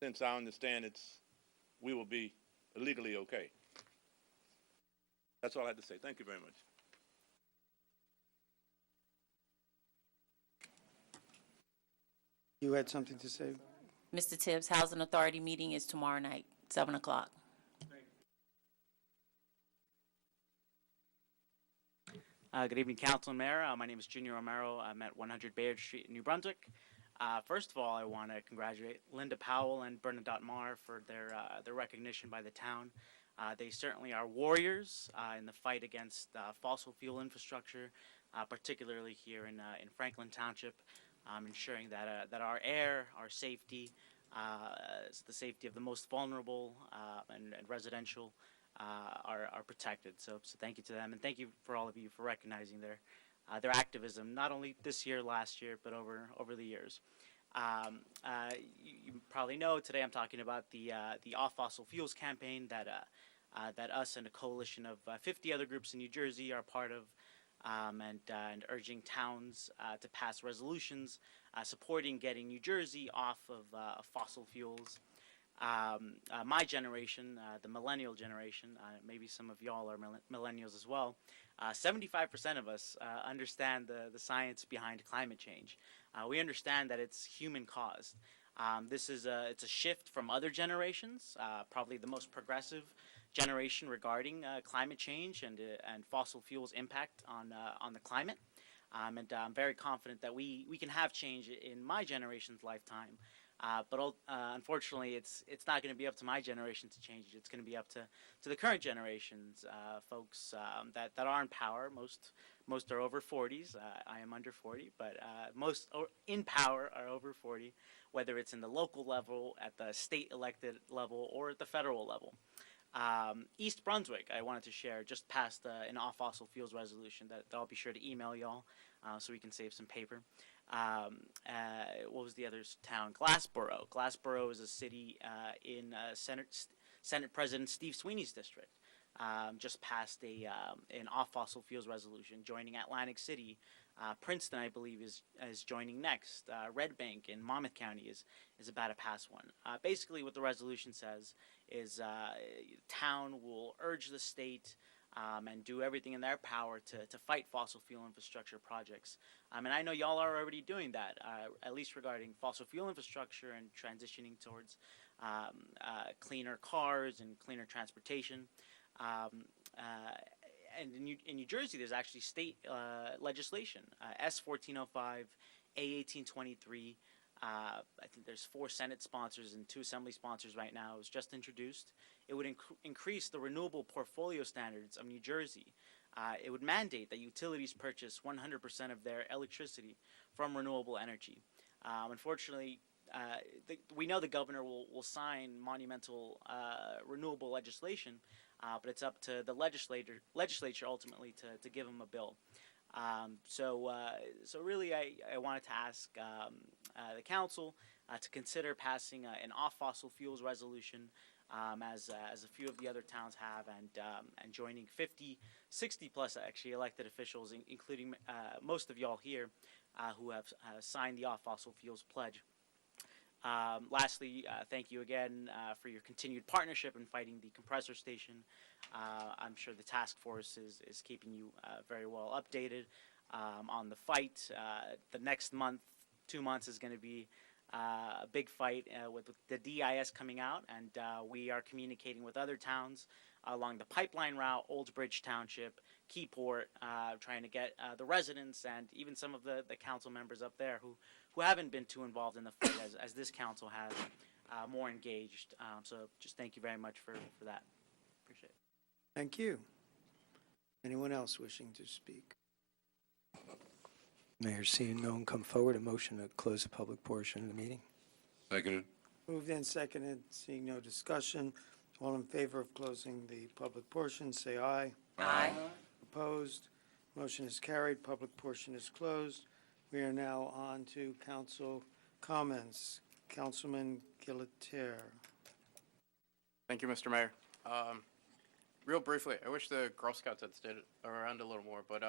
Since I understand we will be legally okay. That's all I had to say. Thank you very much. You had something to say? Mr. Tibbs, Housing Authority meeting is tomorrow night, 7 o'clock. Good evening, Council and Mayor. My name is Junior Romero. I'm at 100 Bayard Street in New Brunswick. First of all, I want to congratulate Linda Powell and Bernadette Marr for their recognition by the town. They certainly are warriors in the fight against fossil fuel infrastructure, particularly here in Franklin Township, ensuring that our air, our safety, the safety of the most vulnerable and residential are protected. So thank you to them, and thank you for all of you for recognizing their activism, not only this year, last year, but over the years. You probably know today I'm talking about the Off Fossil Fuels campaign that us and a coalition of 50 other groups in New Jersey are part of, and urging towns to pass resolutions supporting getting New Jersey off of fossil fuels. My generation, the millennial generation, maybe some of y'all are millennials as well, 75% of us understand the science behind climate change. We understand that it's human caused. It's a shift from other generations, probably the most progressive generation regarding climate change and fossil fuels impact on the climate. And I'm very confident that we can have change in my generation's lifetime. But unfortunately, it's not going to be up to my generation to change it. It's going to be up to the current generations, folks that are in power. Most are over 40s. I am under 40, but most in power are over 40, whether it's in the local level, at the state elected level, or at the federal level. East Brunswick, I wanted to share, just passed an off fossil fuels resolution that I'll be sure to email y'all so we can save some paper. What was the other town? Glassboro. Glassboro is a city in Senate President Steve Sweeney's district. Just passed an off fossil fuels resolution, joining Atlantic City. Princeton, I believe, is joining next. Red Bank in Monmouth County is about to pass one. Basically, what the resolution says is town will urge the state and do everything in their power to fight fossil fuel infrastructure projects. And I know y'all are already doing that, at least regarding fossil fuel infrastructure and transitioning towards cleaner cars and cleaner transportation. And in New Jersey, there's actually state legislation, S1405, A1823. I think there's 4 Senate sponsors and 2 Assembly sponsors right now. It was just introduced. It would increase the renewable portfolio standards of New Jersey. It would mandate that utilities purchase 100% of their electricity from renewable energy. Unfortunately, we know the governor will sign monumental renewable legislation, but it's up to the legislature ultimately to give him a bill. So really, I wanted to ask the council to consider passing an off fossil fuels resolution, as a few of the other towns have, and joining 50, 60 plus actually elected officials, including most of y'all here, who have signed the off fossil fuels pledge. Lastly, thank you again for your continued partnership in fighting the compressor station. I'm sure the task force is keeping you very well updated on the fight. The next month, 2 months, is going to be a big fight with the DIS coming out, and we are communicating with other towns along the pipeline route, Oldsbridge Township, Keyport, trying to get the residents and even some of the council members up there who haven't been too involved in the fight as this council has, more engaged. So just thank you very much for that. Appreciate it. Thank you. Anyone else wishing to speak? Mayor, seeing no one come forward, a motion to close the public portion of the meeting. Seconded. Moved and seconded, seeing no discussion. All in favor of closing the public portion, say aye. Aye. Opposed? Motion is carried. Public portion is closed. We are now on to council comments. Councilman Gillettiere. Thank you, Mr. Mayor. Real briefly, I wish the Girl Scouts had stayed around a little more, but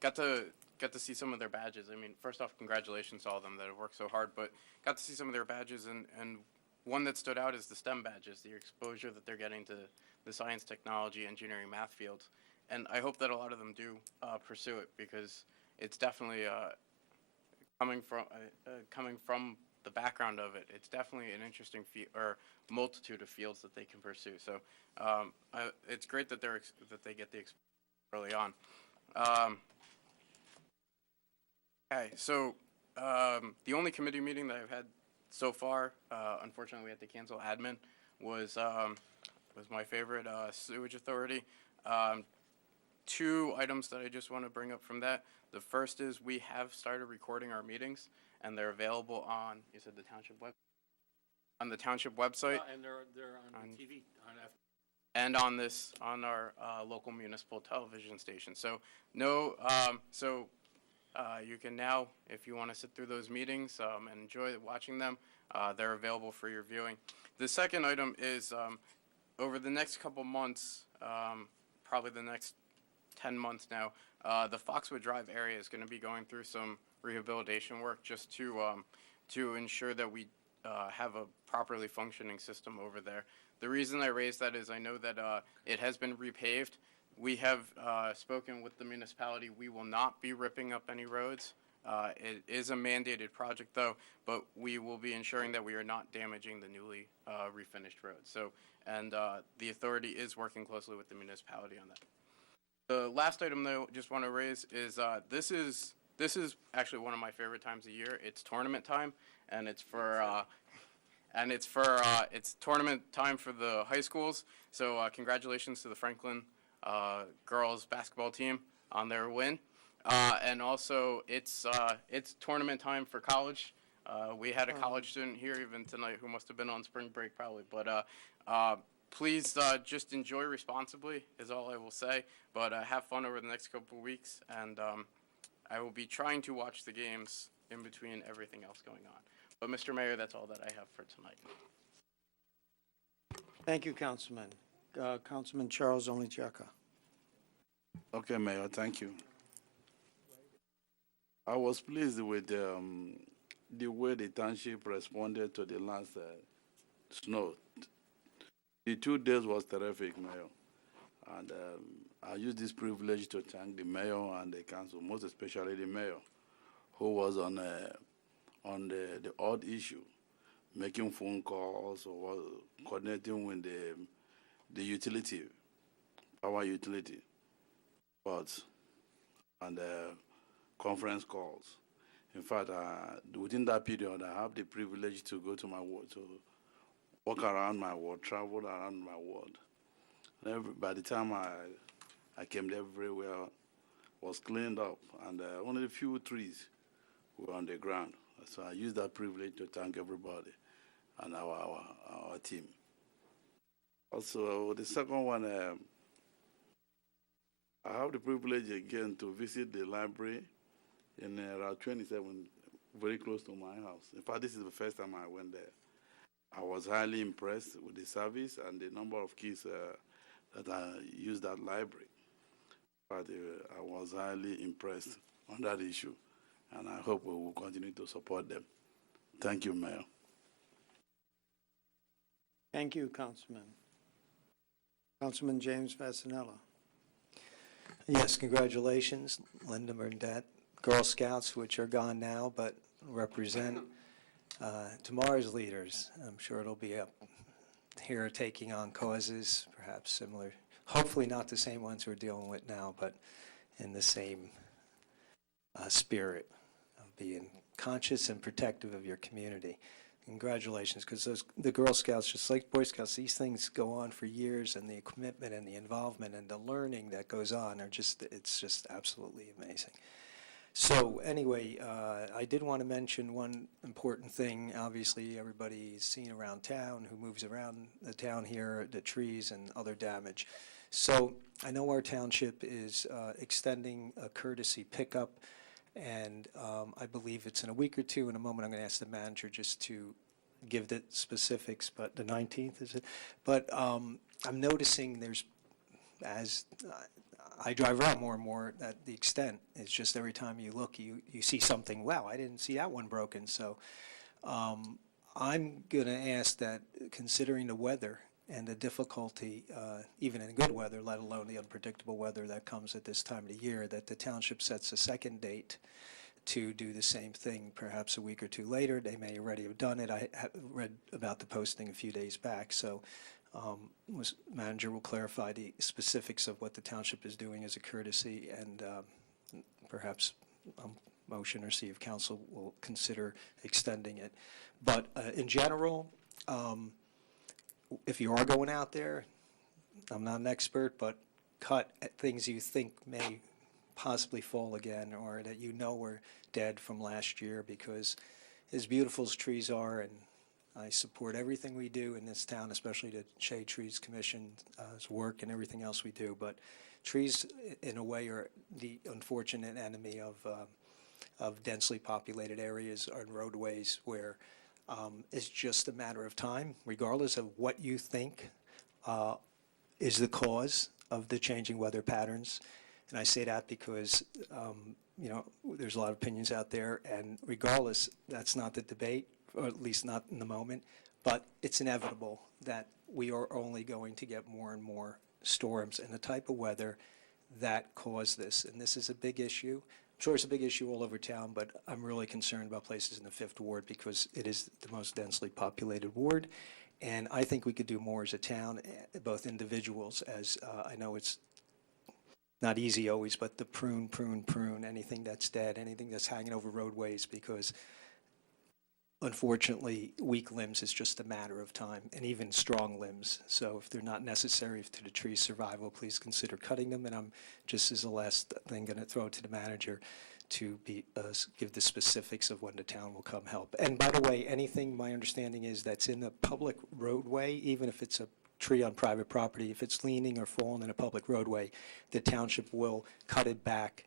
got to see some of their badges. I mean, first off, congratulations to all of them that have worked so hard, but got to see some of their badges, and one that stood out is the STEM badges, the exposure that they're getting to the science, technology, engineering, math fields. And I hope that a lot of them do pursue it, because it's definitely coming from the background of it. It's definitely an interesting multitude of fields that they can pursue. So it's great that they get the exposure early on. Okay, so the only committee meeting that I've had so far, unfortunately, we had to cancel admin, was my favorite, sewage authority. 2 items that I just want to bring up from that. The first is we have started recording our meetings, and they're available on, you said the township web? On the township website. And they're on TV. And on our local municipal television station. So you can now, if you want to sit through those meetings and enjoy watching them, they're available for your viewing. The second item is over the next couple months, probably the next 10 months now, the Foxwood Drive area is going to be going through some rehabilitation work just to ensure that we have a properly functioning system over there. The reason I raised that is I know that it has been repaved. We have spoken with the municipality. We will not be ripping up any roads. It is a mandated project, though, but we will be ensuring that we are not damaging the newly refinished roads. So, and the authority is working closely with the municipality on that. The last item that I just want to raise is this is actually one of my favorite times of year. It's tournament time, and it's tournament time for the high schools. So congratulations to the Franklin girls basketball team on their win. And also it's tournament time for college. We had a college student here even tonight who must have been on spring break probably, but please just enjoy responsibly is all I will say, but have fun over the next couple of weeks, and I will be trying to watch the games in between everything else going on. But Mr. Mayor, that's all that I have for tonight. Thank you, Councilman. Councilman Charles Onlychaka. Okay, Mayor, thank you. I was pleased with the way the township responded to the last snow. The 2 days was terrific, Mayor. And I use this privilege to thank the mayor and the council, most especially the mayor, who was on the odd issue, making phone calls or coordinating with the utility, power utility, boards, and conference calls. In fact, within that period, I have the privilege to go to my ward, to walk around my ward, travel around my ward. By the time I came there, everywhere was cleaned up, and only a few trees were on the ground. So I use that privilege to thank everybody and our team. Also, the second one, I have the privilege again to visit the library in Route 27, very close to my house. In fact, this is the first time I went there. I was highly impressed with the service and the number of kids that use that library. But I was highly impressed on that issue, and I hope we will continue to support them. Thank you, Mayor. Thank you, Councilman. Councilman James Fasenella. Yes, congratulations, Linda Burnett, Girl Scouts, which are gone now, but represent tomorrow's leaders. I'm sure it'll be up here taking on causes, perhaps similar, hopefully not the same ones we're dealing with now, but in the same spirit of being conscious and protective of your community. Congratulations, because the Girl Scouts, just like Boy Scouts, these things go on for years, and the commitment and the involvement and the learning that goes on it's just absolutely amazing. So anyway, I did want to mention one important thing. Obviously, everybody's seen around town who moves around the town here, the trees and other damage. So I know our township is extending a courtesy pickup, and I believe it's in a week or two. In a moment, I'm going to ask the manager just to give the specifics, but the 19th, is it? But I'm noticing there's, as I drive around more and more, that the extent is just every time you look, you see something, wow, I didn't see that one broken. So I'm going to ask that, considering the weather and the difficulty, even in good weather, let alone the unpredictable weather that comes at this time of the year, that the township sets a second date to do the same thing, perhaps a week or two later. They may already have done it. I read about the posting a few days back, so manager will clarify the specifics of what the township is doing as a courtesy, and perhaps motion or see if council will consider extending it. But in general, if you are going out there, I'm not an expert, but cut at things you think may possibly fall again, or that you know were dead from last year, because as beautiful as trees are, and I support everything we do in this town, especially the Shade Trees Commission's work and everything else we do, but trees in a way are the unfortunate enemy of densely populated areas and roadways, where it's just a matter of time, regardless of what you think is the cause of the changing weather patterns. And I say that because, there's a lot of opinions out there, and regardless, that's not the debate, or at least not in the moment, but it's inevitable that we are only going to get more and more storms and the type of weather that cause this. And this is a big issue. I'm sure it's a big issue all over town, but I'm really concerned about places in the 5th Ward, because it is the most densely populated ward. And I think we could do more as a town, both individuals, as I know it's not easy always, but the prune anything that's dead, anything that's hanging over roadways, because unfortunately, weak limbs is just a matter of time, and even strong limbs. So if they're not necessary to the tree's survival, please consider cutting them. And I'm just, as a last thing, going to throw it to the manager to give the specifics of when the town will come help. And by the way, anything, my understanding is, that's in a public roadway, even if it's a tree on private property, if it's leaning or fallen in a public roadway, the township will cut it back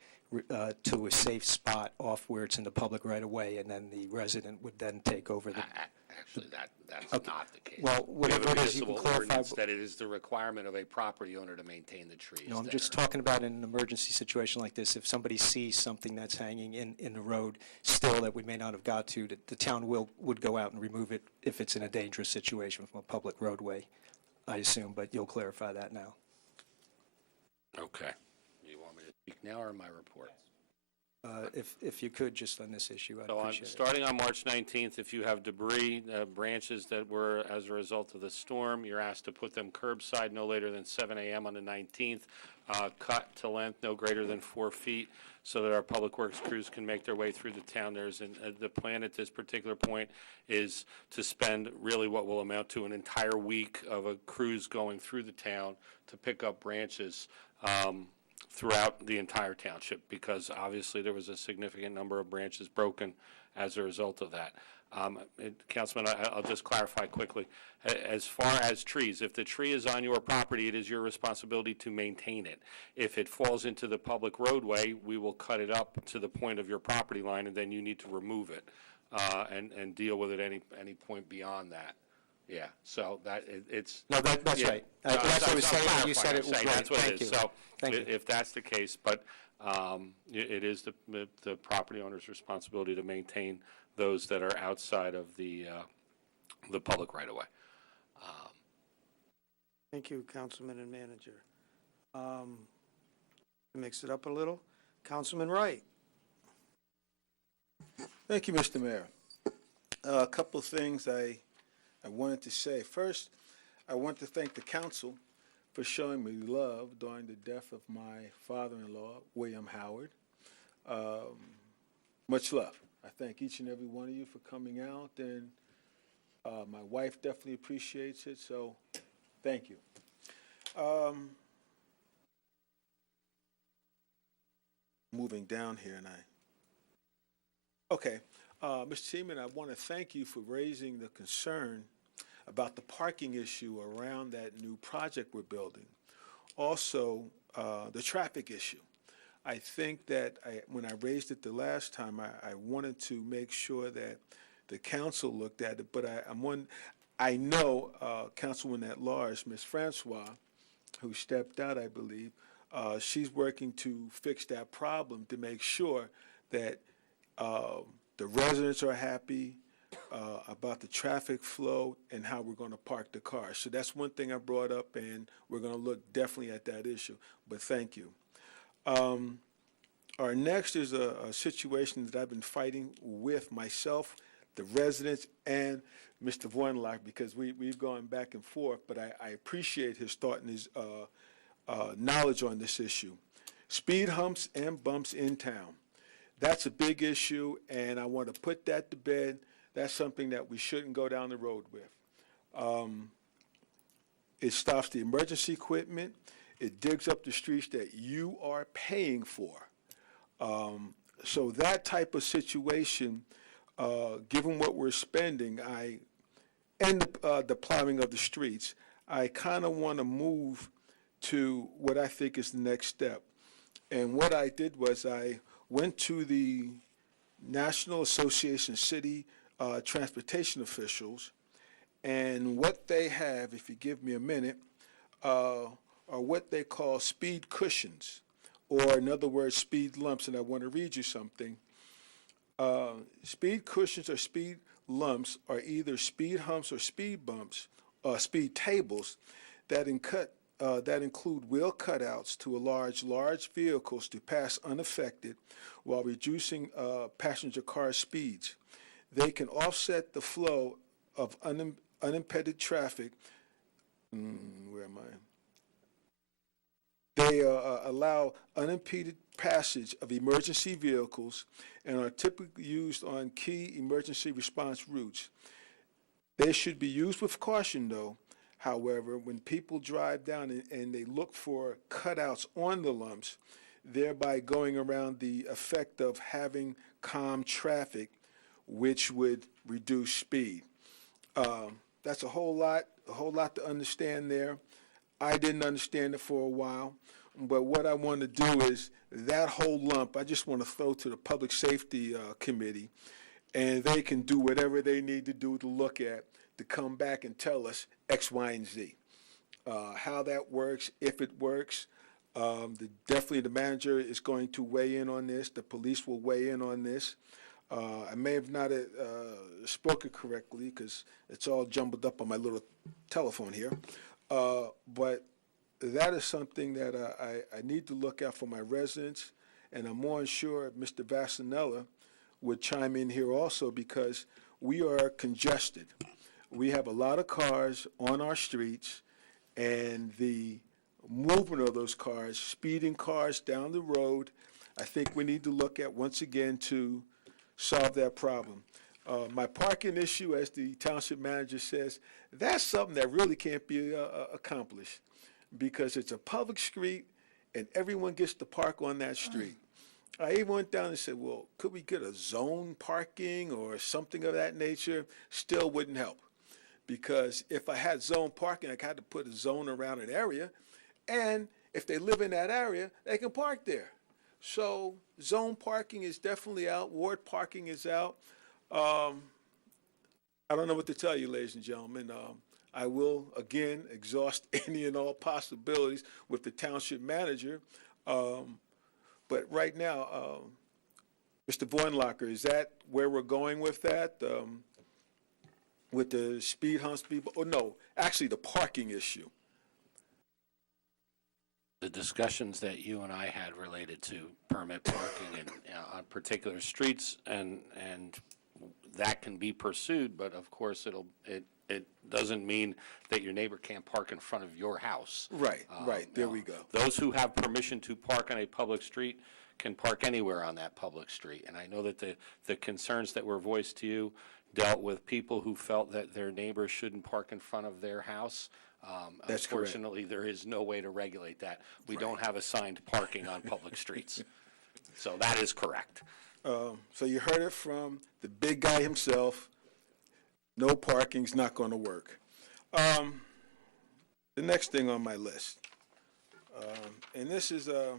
to a safe spot off where it's in the public right away, and then the resident would then take over the... Actually, that's Okay. not the case. Well, whatever it is, you can We have a municipal clarify. ordinance that it is the requirement of a property owner to maintain the trees. No, I'm that just are- talking about in an emergency situation like this, if somebody sees something that's hanging in the road still that we may not have got to, the town would go out and remove it if it's in a dangerous situation from a public roadway, I assume, but you'll clarify that now. Okay. You want me to speak now or in my report? If you could, just on this issue, I'd So appreciate it. starting on March 19th, if you have debris, branches that were as a result of the storm, you're asked to put them curbside no later than 7 a.m. on the 19th, cut to length no greater than 4 feet, so that our public works crews can make their way through the town. The plan at this particular point is to spend really what will amount to an entire week of a cruise going through the town to pick up branches throughout the entire township, because obviously there was a significant number of branches broken as a result of that. Councilman, I'll just clarify quickly. As far as trees, if the tree is on your property, it is your responsibility to maintain it. If it falls into the public roadway, we will cut it up to the point of your property line, and then you need to remove it and deal with it any point beyond that. Yeah, so it's... No, that's yeah. right. That's what I was saying, and you said it was right. That's what Thank it is. you. So Thank you. if that's the case, but it is the property owner's responsibility to maintain those that are outside of the public right-of-way. Thank you, Councilman and Manager. To mix it up a little, Councilman Wright. Thank you, Mr. Mayor. A couple of things I wanted to say. First, I want to thank the council for showing me love during the death of my father-in-law, William Howard. Much love. I thank each and every one of you for coming out, and my wife definitely appreciates it, so thank you. Moving down here, okay. Mr. Seaman, I want to thank you for raising the concern about the parking issue around that new project we're building. Also, the traffic issue. I think that when I raised it the last time, I wanted to make sure that the council looked at it, but I know Councilwoman at Large, Ms. Francois, who stepped out, I believe, she's working to fix that problem to make sure that the residents are happy about the traffic flow and how we're going to park the cars. So that's one thing I brought up, and we're going to look definitely at that issue. But thank you. Our next is a situation that I've been fighting with myself, the residents, and Mr. Voinlock, because we've gone back and forth, but I appreciate his thought and his knowledge on this issue. Speed humps and bumps in town. That's a big issue, and I want to put that to bed. That's something that we shouldn't go down the road with. It stops the emergency equipment. It digs up the streets that you are paying for. So that type of situation, given what we're spending, and the plowing of the streets, I kind of want to move to what I think is the next step. And what I did was I went to the National Association of City Transportation Officials, and what they have, if you give me a minute, are what they call speed cushions, or in other words, speed lumps, and I want to read you something. Speed cushions or speed lumps are either speed humps or speed bumps, speed tables that include wheel cutouts to allow large vehicles to pass unaffected while reducing passenger car speeds. They can offset the flow of unimpeded traffic. Where am I? They allow unimpeded passage of emergency vehicles and are typically used on key emergency response routes. They should be used with caution, though. However, when people drive down and they look for cutouts on the lumps, thereby going around the effect of having calm traffic, which would reduce speed. That's a whole lot to understand there. I didn't understand it for a while, but what I want to do is that whole lump, I just want to throw to the Public Safety Committee, and they can do whatever they need to do to look at, to come back and tell us X, Y, and Z. How that works, if it works. Definitely the manager is going to weigh in on this. The police will weigh in on this. I may have not spoken correctly because it's all jumbled up on my little telephone here. But that is something that I need to look at for my residents, and I'm more sure Mr. Vassanella would chime in here also, because we are congested. We have a lot of cars on our streets, and the movement of those cars, speeding cars down the road, I think we need to look at once again to solve that problem. My parking issue, as the township manager says, that's something that really can't be accomplished, because it's a public street and everyone gets to park on that street. I even went down and said, well, could we get a zone parking or something of that nature? Still wouldn't help, because if I had zone parking, I had to put a zone around an area, and if they live in that area, they can park there. So zone parking is definitely out. Ward parking is out. I don't know what to tell you, ladies and gentlemen. I will, again, exhaust any and all possibilities with the township manager. But right now, Mr. Voinlocker, is that where we're going with that? With the speed humps, people? Oh, no, actually the parking issue. the discussions that you and I had related to permit parking and, on particular streets, and that can be pursued, but of course, it doesn't mean that your neighbor can't park in front of your house. Right, right, there we go. Those who have permission to park on a public street can park anywhere on that public street. And I know that the concerns that were voiced to you dealt with people who felt that their neighbors shouldn't park in front of their house. That's correct. Unfortunately, there is no way to regulate that. We don't have assigned parking on public streets. So that is correct. So you heard it from the big guy himself. No parking's not going to work. The next thing on my list, and this is a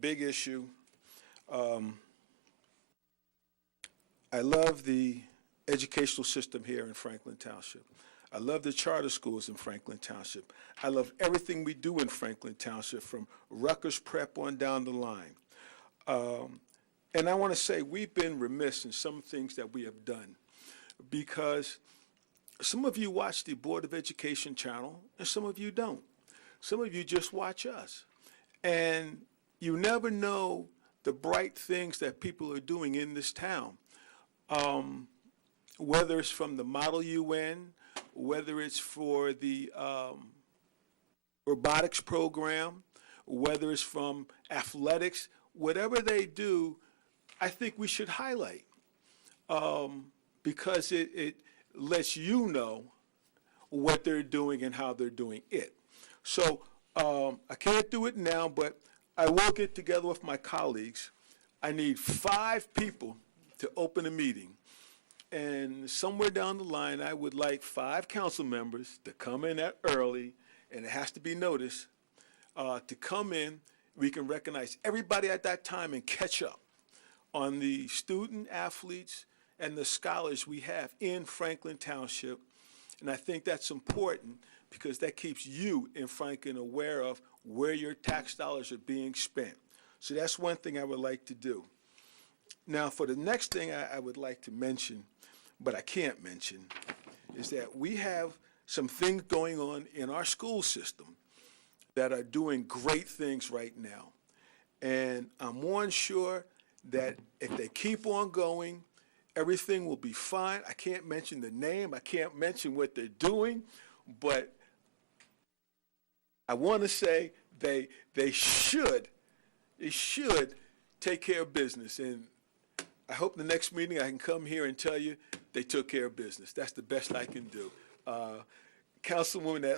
big issue. I love the educational system here in Franklin Township. I love the charter schools in Franklin Township. I love everything we do in Franklin Township, from Rutgers Prep on down the line. And I want to say we've been remiss in some things that we have done, because some of you watch the Board of Education channel and some of you don't. Some of you just watch us. And you never know the bright things that people are doing in this town. Whether it's from the Model UN, whether it's for the robotics program, whether it's from athletics, whatever they do, I think we should highlight, because it lets you know what they're doing and how they're doing it. So I can't do it now, but I will get together with my colleagues. I need 5 people to open a meeting. And somewhere down the line, I would like 5 council members to come in early, and it has to be noticed, to come in. We can recognize everybody at that time and catch up on the student athletes and the scholars we have in Franklin Township. And I think that's important, because that keeps you in Franklin aware of where your tax dollars are being spent. So that's one thing I would like to do. Now, for the next thing I would like to mention, but I can't mention, is that we have some things going on in our school system that are doing great things right now. And I'm more than sure that if they keep on going, everything will be fine. I can't mention the name, I can't mention what they're doing, but I want to say they should take care of business. And I hope the next meeting I can come here and tell you they took care of business. That's the best I can do. Councilwoman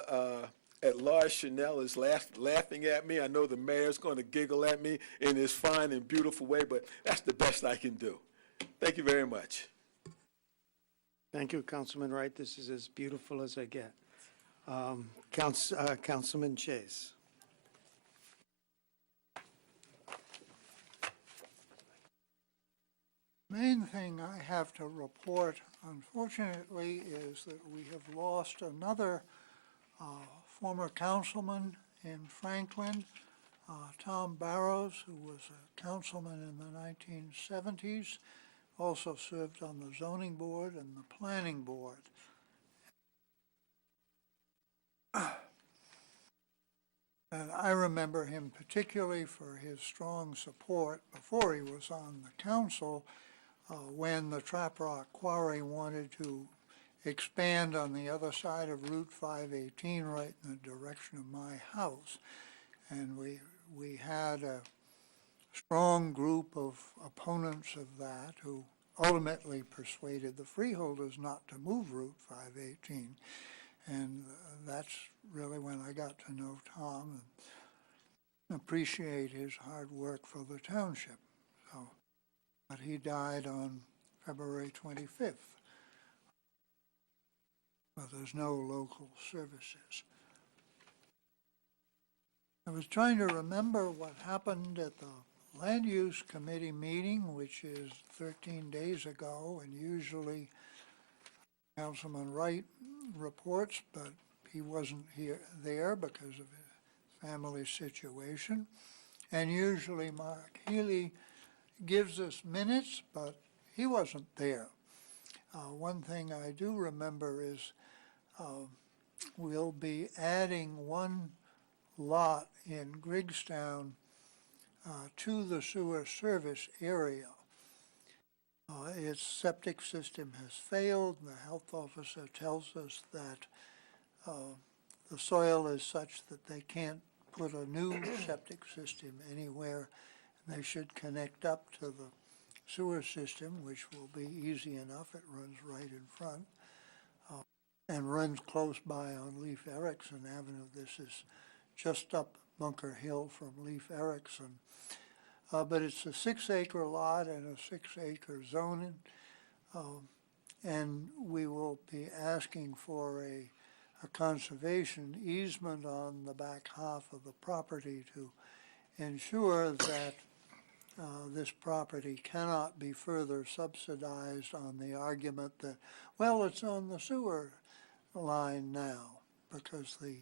at large Chanel is laughing at me. I know the mayor's going to giggle at me in his fine and beautiful way, but that's the best I can do. Thank you very much. Thank you, Councilman Wright. This is as beautiful as I get. Councilman Chase. Main thing I have to report, unfortunately, is that we have lost another former councilman in Franklin, Tom Barrows, who was a councilman in the 1970s, also served on the zoning board and the planning board. And I remember him particularly for his strong support before he was on the council, when the Trap Rock Quarry wanted to expand on the other side of Route 518, right in the direction of my house. And we had a strong group of opponents of that who ultimately persuaded the freeholders not to move Route 518. And that's really when I got to know Tom and appreciate his hard work for the township. So, but he died on February 25th. Well, there's no local services. I was trying to remember what happened at the Land Use Committee meeting, which is 13 days ago, and usually Councilman Wright reports, but he wasn't there because of his family situation. And usually Mark Healy gives us minutes, but he wasn't there. One thing I do remember is we'll be adding one lot in Griggstown to the sewer service area. Its septic system has failed, and the health officer tells us that the soil is such that they can't put a new septic system anywhere. They should connect up to the sewer system, which will be easy enough. It runs right in front and runs close by on Leif Erikson Avenue. This is just up Bunker Hill from Leif Erikson. But it's a 6-acre lot and a 6-acre zoning. And we will be asking for a conservation easement on the back half of the property to ensure that this property cannot be further subsidized on the argument that, well, it's on the sewer line now, because the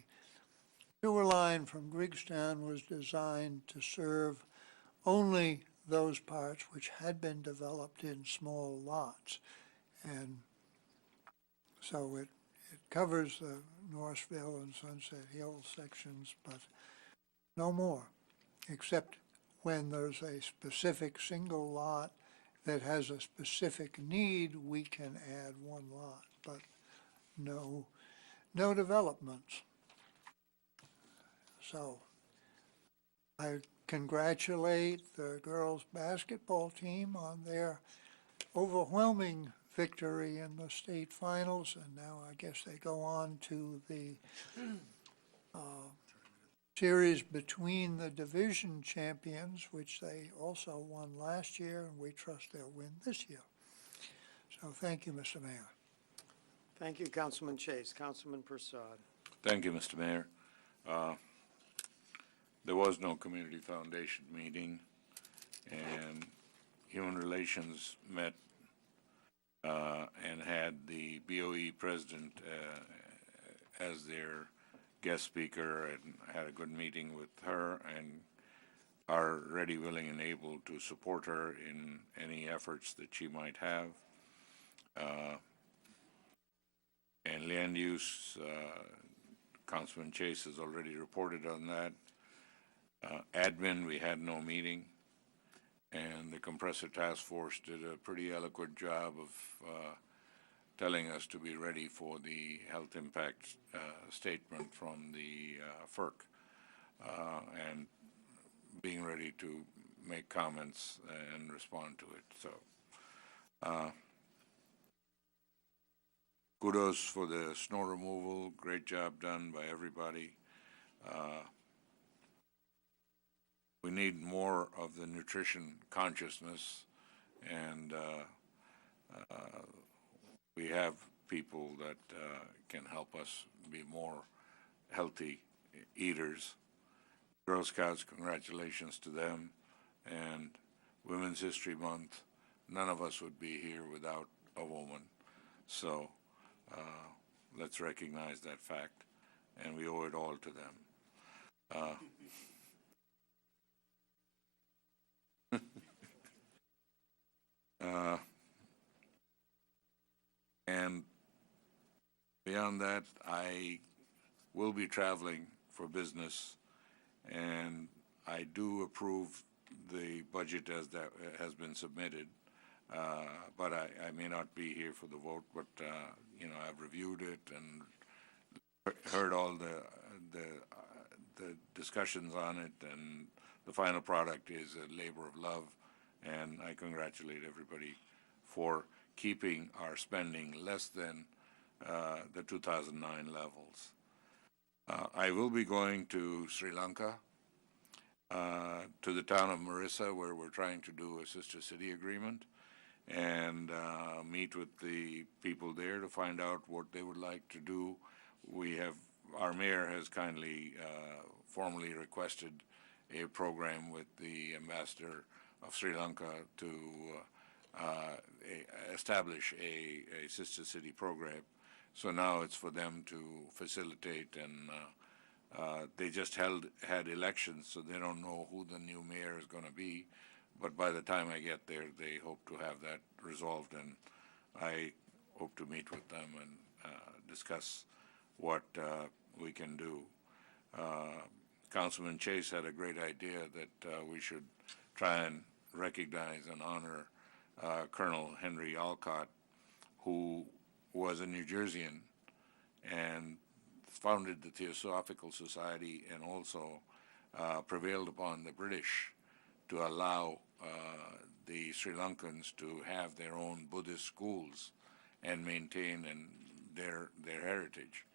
sewer line from Griggstown was designed to serve only those parts which had been developed in small lots. And so it covers the Northville and Sunset Hill sections, but no more, except when there's a specific single lot that has a specific need, we can add one lot, but no developments. So I congratulate the girls' basketball team on their overwhelming victory in the state finals, and now I guess they go on to the series between the division champions, which they also won last year, and we trust they'll win this year. So thank you, Mr. Mayor. Thank you, Councilman Chase. Councilman Prasad. Thank you, Mr. Mayor. There was no Community Foundation meeting, and Human Relations met and had the BOE president as their guest speaker, and had a good meeting with her, and are ready, willing, and able to support her in any efforts that she might have. And land use, Councilman Chase has already reported on that. Admin, we had no meeting, and the compressor task force did a pretty eloquent job of telling us to be ready for the health impact statement from the FERC, and being ready to make comments and respond to it. So kudos for the snow removal. Great job done by everybody. We need more of the nutrition consciousness, and we have people that can help us be more healthy eaters. Girl Scouts, congratulations to them. And Women's History Month, none of us would be here without a woman. So let's recognize that fact, and we owe it all to them. And beyond that, I will be traveling for business, and I do approve the budget as that has been submitted, but I may not be here for the vote, but you know, I've reviewed it and heard all the discussions on it, and the final product is a labor of love, and I congratulate everybody for keeping our spending less than the 2009 levels. I will be going to Sri Lanka, to the town of Marissa, where we're trying to do a sister city agreement, and meet with the people there to find out what they would like to do. Our mayor has kindly formally requested a program with the ambassador of Sri Lanka to establish a sister city program. So now it's for them to facilitate, and they just had elections, so they don't know who the new mayor is going to be. But by the time I get there, they hope to have that resolved, and I hope to meet with them and discuss what we can do. Councilman Chase had a great idea that we should try and recognize and honor Colonel Henry Alcott, who was a New Jerseyan and founded the Theosophical Society and also prevailed upon the British to allow the Sri Lankans to have their own Buddhist schools and maintain their heritage.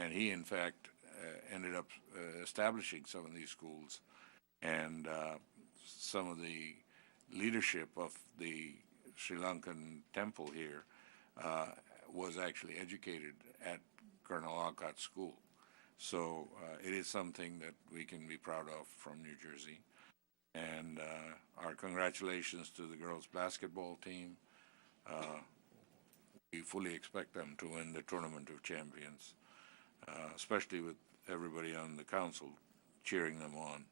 And he, in fact, ended up establishing some of these schools, and some of the leadership of the Sri Lankan temple here was actually educated at Colonel Alcott School. So it is something that we can be proud of from New Jersey. And our congratulations to the girls basketball team. We fully expect them to win the Tournament of Champions, especially with everybody on the council cheering them on.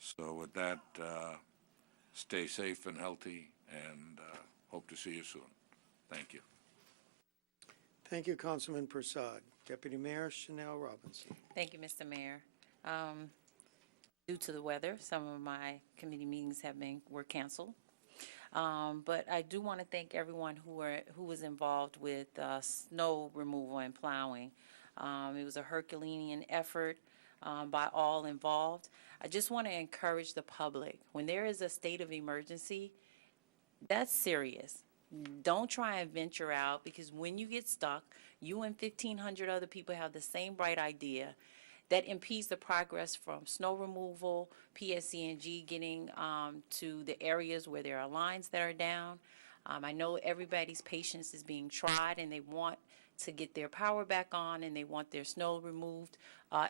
So with that, stay safe and healthy, and hope to see you soon. Thank you. Thank you, Councilman Prasad. Deputy Mayor Chanel Robinson. Thank you, Mr. Mayor. Due to the weather, some of my committee meetings were canceled. But I do want to thank everyone who was involved with snow removal and plowing. It was a Herculean effort by all involved. I just want to encourage the public, when there is a state of emergency, that's serious. Don't try and venture out, because when you get stuck, you and 1,500 other people have the same bright idea that impedes the progress from snow removal, PSC&G getting to the areas where there are lines that are down. I know everybody's patience is being tried, and they want to get their power back on, and they want their snow removed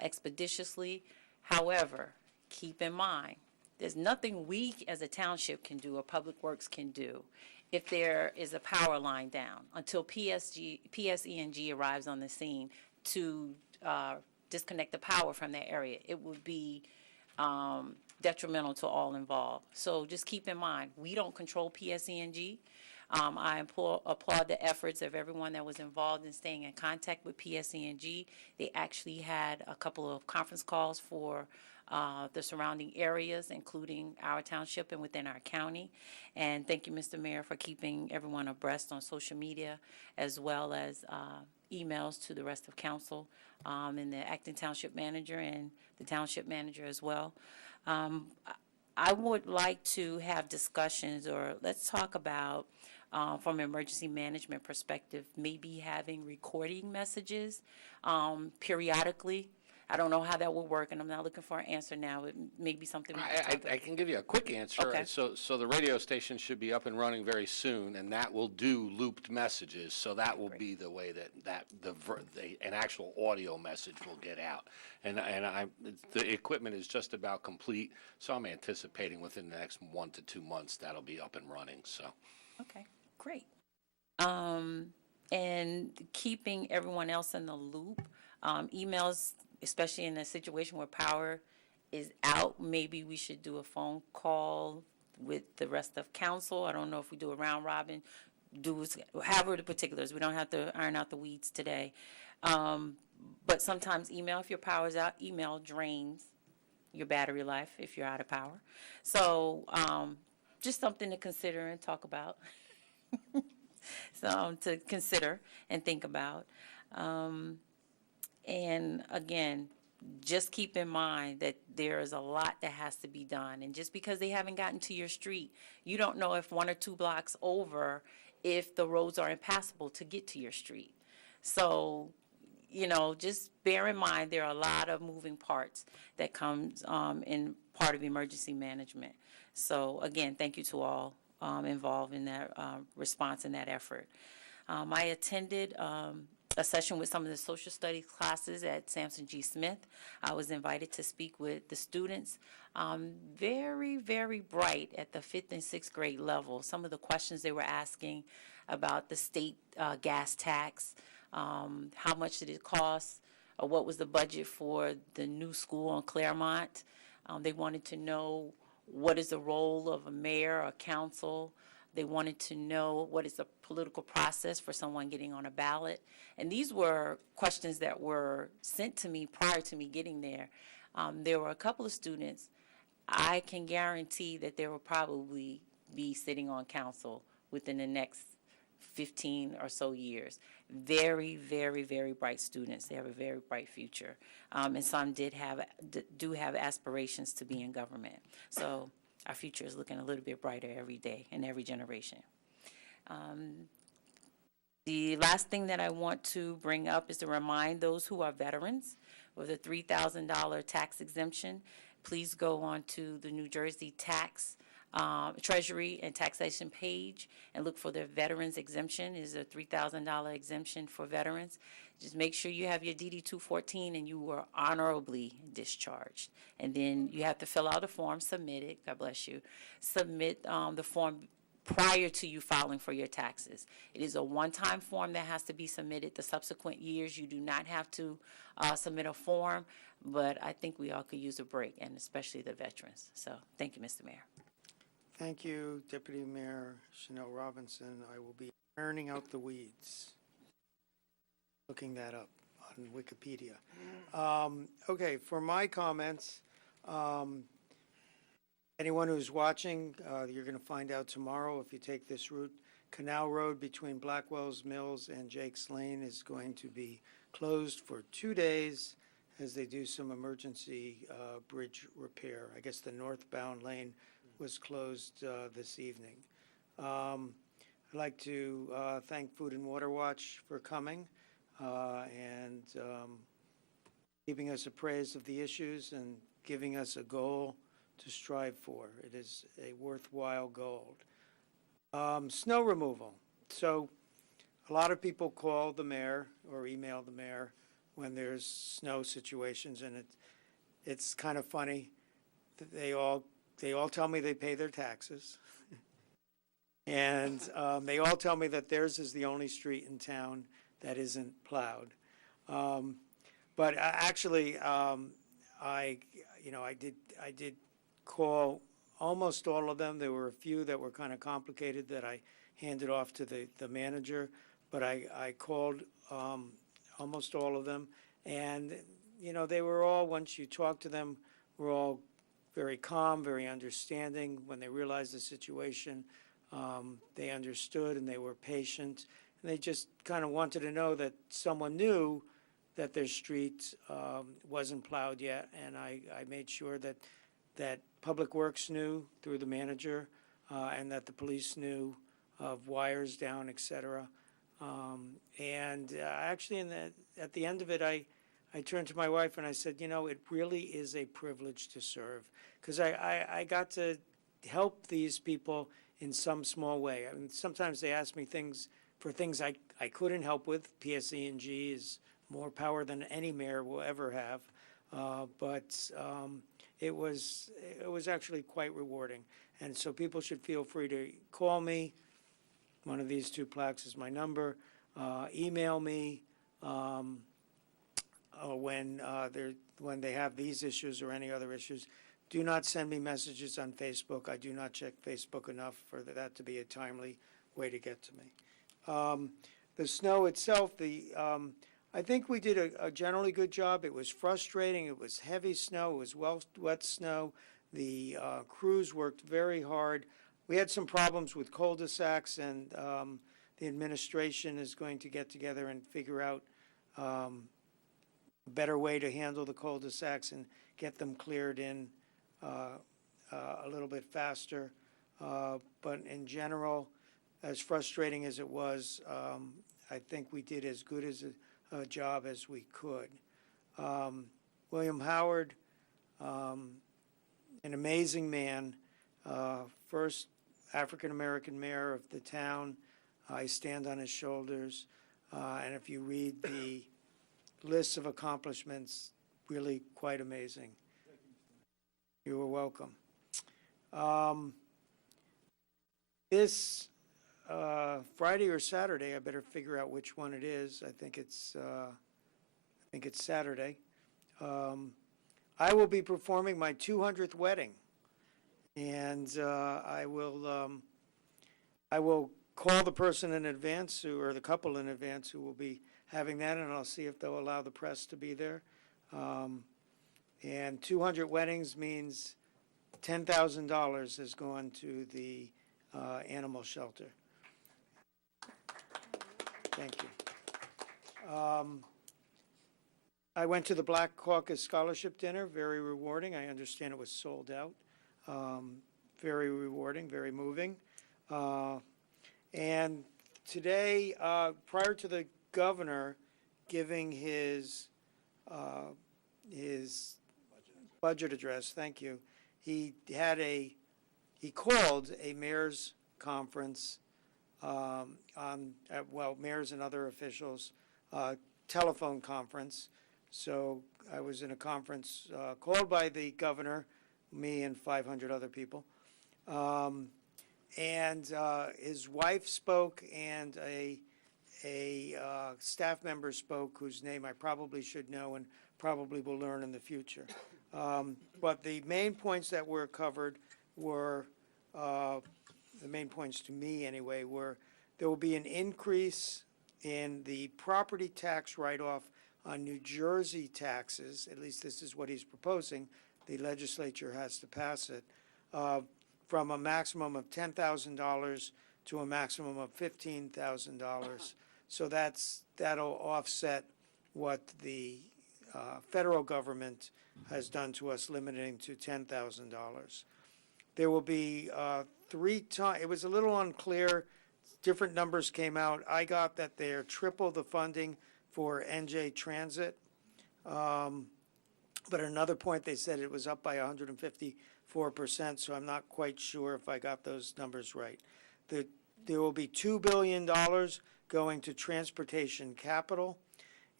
expeditiously. However, keep in mind, there's nothing we as a township can do or Public Works can do if there is a power line down until PSE&G arrives on the scene to disconnect the power from that area. It would be detrimental to all involved. So just keep in mind, we don't control PSE&G. I applaud the efforts of everyone that was involved in staying in contact with PSE&G. They actually had a couple of conference calls for the surrounding areas, including our township and within our county. And thank you, Mr. Mayor, for keeping everyone abreast on social media, as well as emails to the rest of council and the acting township manager and the township manager as well. I would like to have discussions, or let's talk about, from an emergency management perspective, maybe having recording messages periodically. I don't know how that will work, and I'm not looking for an answer now. It may be something we can talk about. I can give you a quick answer. Okay. So the radio station should be up and running very soon, and that will do looped messages. So that will be the way that an actual audio message will get out. And the equipment is just about complete. So I'm anticipating within the next 1 to 2 months that'll be up and running. So. Okay, great. And keeping everyone else in the loop, emails, especially in a situation where power is out, maybe we should do a phone call with the rest of council. I don't know if we do a round robin, however the particulars. We don't have to iron out the weeds today. But sometimes email, if your power's out, email drains your battery life if you're out of power. So just something to consider and talk about. So to consider and think about. And again, just keep in mind that there is a lot that has to be done. And just because they haven't gotten to your street, you don't know if 1 or 2 blocks over, if the roads are impassable to get to your street. So, just bear in mind there are a lot of moving parts that comes in part of emergency management. So again, thank you to all involved in that response and that effort. I attended a session with some of the social studies classes at Sampson G. Smith. I was invited to speak with the students. Very, very bright at the 5th and 6th grade level. Some of the questions they were asking about the state gas tax, how much did it cost, or what was the budget for the new school on Claremont. They wanted to know what is the role of a mayor or council. They wanted to know what is the political process for someone getting on a ballot. And these were questions that were sent to me prior to me getting there. There were a couple of students, I can guarantee that they will probably be sitting on council within the next 15 or so years. Very, very, very bright students. They have a very bright future. And some do have aspirations to be in government. So our future is looking a little bit brighter every day in every generation. The last thing that I want to bring up is to remind those who are veterans with a $3,000 tax exemption. Please go on to the New Jersey Tax Treasury and Taxation page and look for their veterans exemption. It is a $3,000 exemption for veterans. Just make sure you have your DD 214 and you were honorably discharged. And then you have to fill out a form, submit it. God bless you. Submit the form prior to you filing for your taxes. It is a one-time form that has to be submitted. The subsequent years, you do not have to submit a form, but I think we all could use a break, and especially the veterans. So thank you, Mr. Mayor. Thank you, Deputy Mayor Chanel Robinson. I will be ironing out the weeds, looking that up on Wikipedia. Okay, for my comments, anyone who's watching, you're going to find out tomorrow if you take this route. Canal Road between Blackwell's Mills and Jake's Lane is going to be closed for 2 days as they do some emergency bridge repair. I guess the northbound lane was closed this evening. I'd like to thank Food and Water Watch for coming and keeping us appraised of the issues and giving us a goal to strive for. It is a worthwhile goal. Snow removal. So a lot of people call the mayor or email the mayor when there's snow situations, and it's kind of funny that they all tell me they pay their taxes. And they all tell me that theirs is the only street in town that isn't plowed. But actually, I did call almost all of them. There were a few that were kind of complicated that I handed off to the manager, but I called almost all of them. And, they were all, once you talk to them, were all very calm, very understanding. When they realized the situation, they understood and they were patient. And they just kind of wanted to know that someone knew that their street wasn't plowed yet. And I made sure that Public Works knew through the manager and that the police knew of wires down, et cetera. Actually, at the end of it, I turned to my wife and I said, it really is a privilege to serve, because I got to help these people in some small way. I mean, sometimes they ask me things I couldn't help with. PSE&G is more power than any mayor will ever have, but it was actually quite rewarding. And so people should feel free to call me. One of these two plaques is my number. Email me when they have these issues or any other issues. Do not send me messages on Facebook. I do not check Facebook enough for that to be a timely way to get to me. The snow itself, I think we did a generally good job. It was frustrating. It was heavy snow. It was wet snow. The crews worked very hard. We had some problems with cul-de-sacs, and the administration is going to get together and figure out a better way to handle the cul-de-sacs and get them cleared in a little bit faster. But in general, as frustrating as it was, I think we did as good as a job as we could. William Howard, an amazing man, first African-American mayor of the town. I stand on his shoulders. And if you read the list of accomplishments, really quite amazing. You are welcome. This Friday or Saturday, I better figure out which one it is. I think it's Saturday. I will be performing my 200th wedding, and I will call the person in advance, or the couple in advance, who will be having that, and I'll see if they'll allow the press to be there. And 200 weddings means $10,000 has gone to the animal shelter. Thank you. I went to the Black Caucus Scholarship Dinner, very rewarding. I understand it was sold out. Very rewarding, very moving. And today, prior to the governor giving his budget address, thank you, he called a mayor's conference mayors and other officials, telephone conference. So I was in a conference called by the governor, me and 500 other people. And his wife spoke, and a staff member spoke whose name I probably should know and probably will learn in the future. But the main points that were covered were, the main points to me anyway, were there will be an increase in the property tax write-off on New Jersey taxes, at least this is what he's proposing. The legislature has to pass it, from a maximum of $10,000 to a maximum of $15,000. So that'll offset what the federal government has done to us, limiting to $10,000. There will be 3 times, it was a little unclear, different numbers came out. I got that they're triple the funding for NJ Transit. But at another point, they said it was up by 154%, so I'm not quite sure if I got those numbers right. There will be $2 billion going to transportation capital.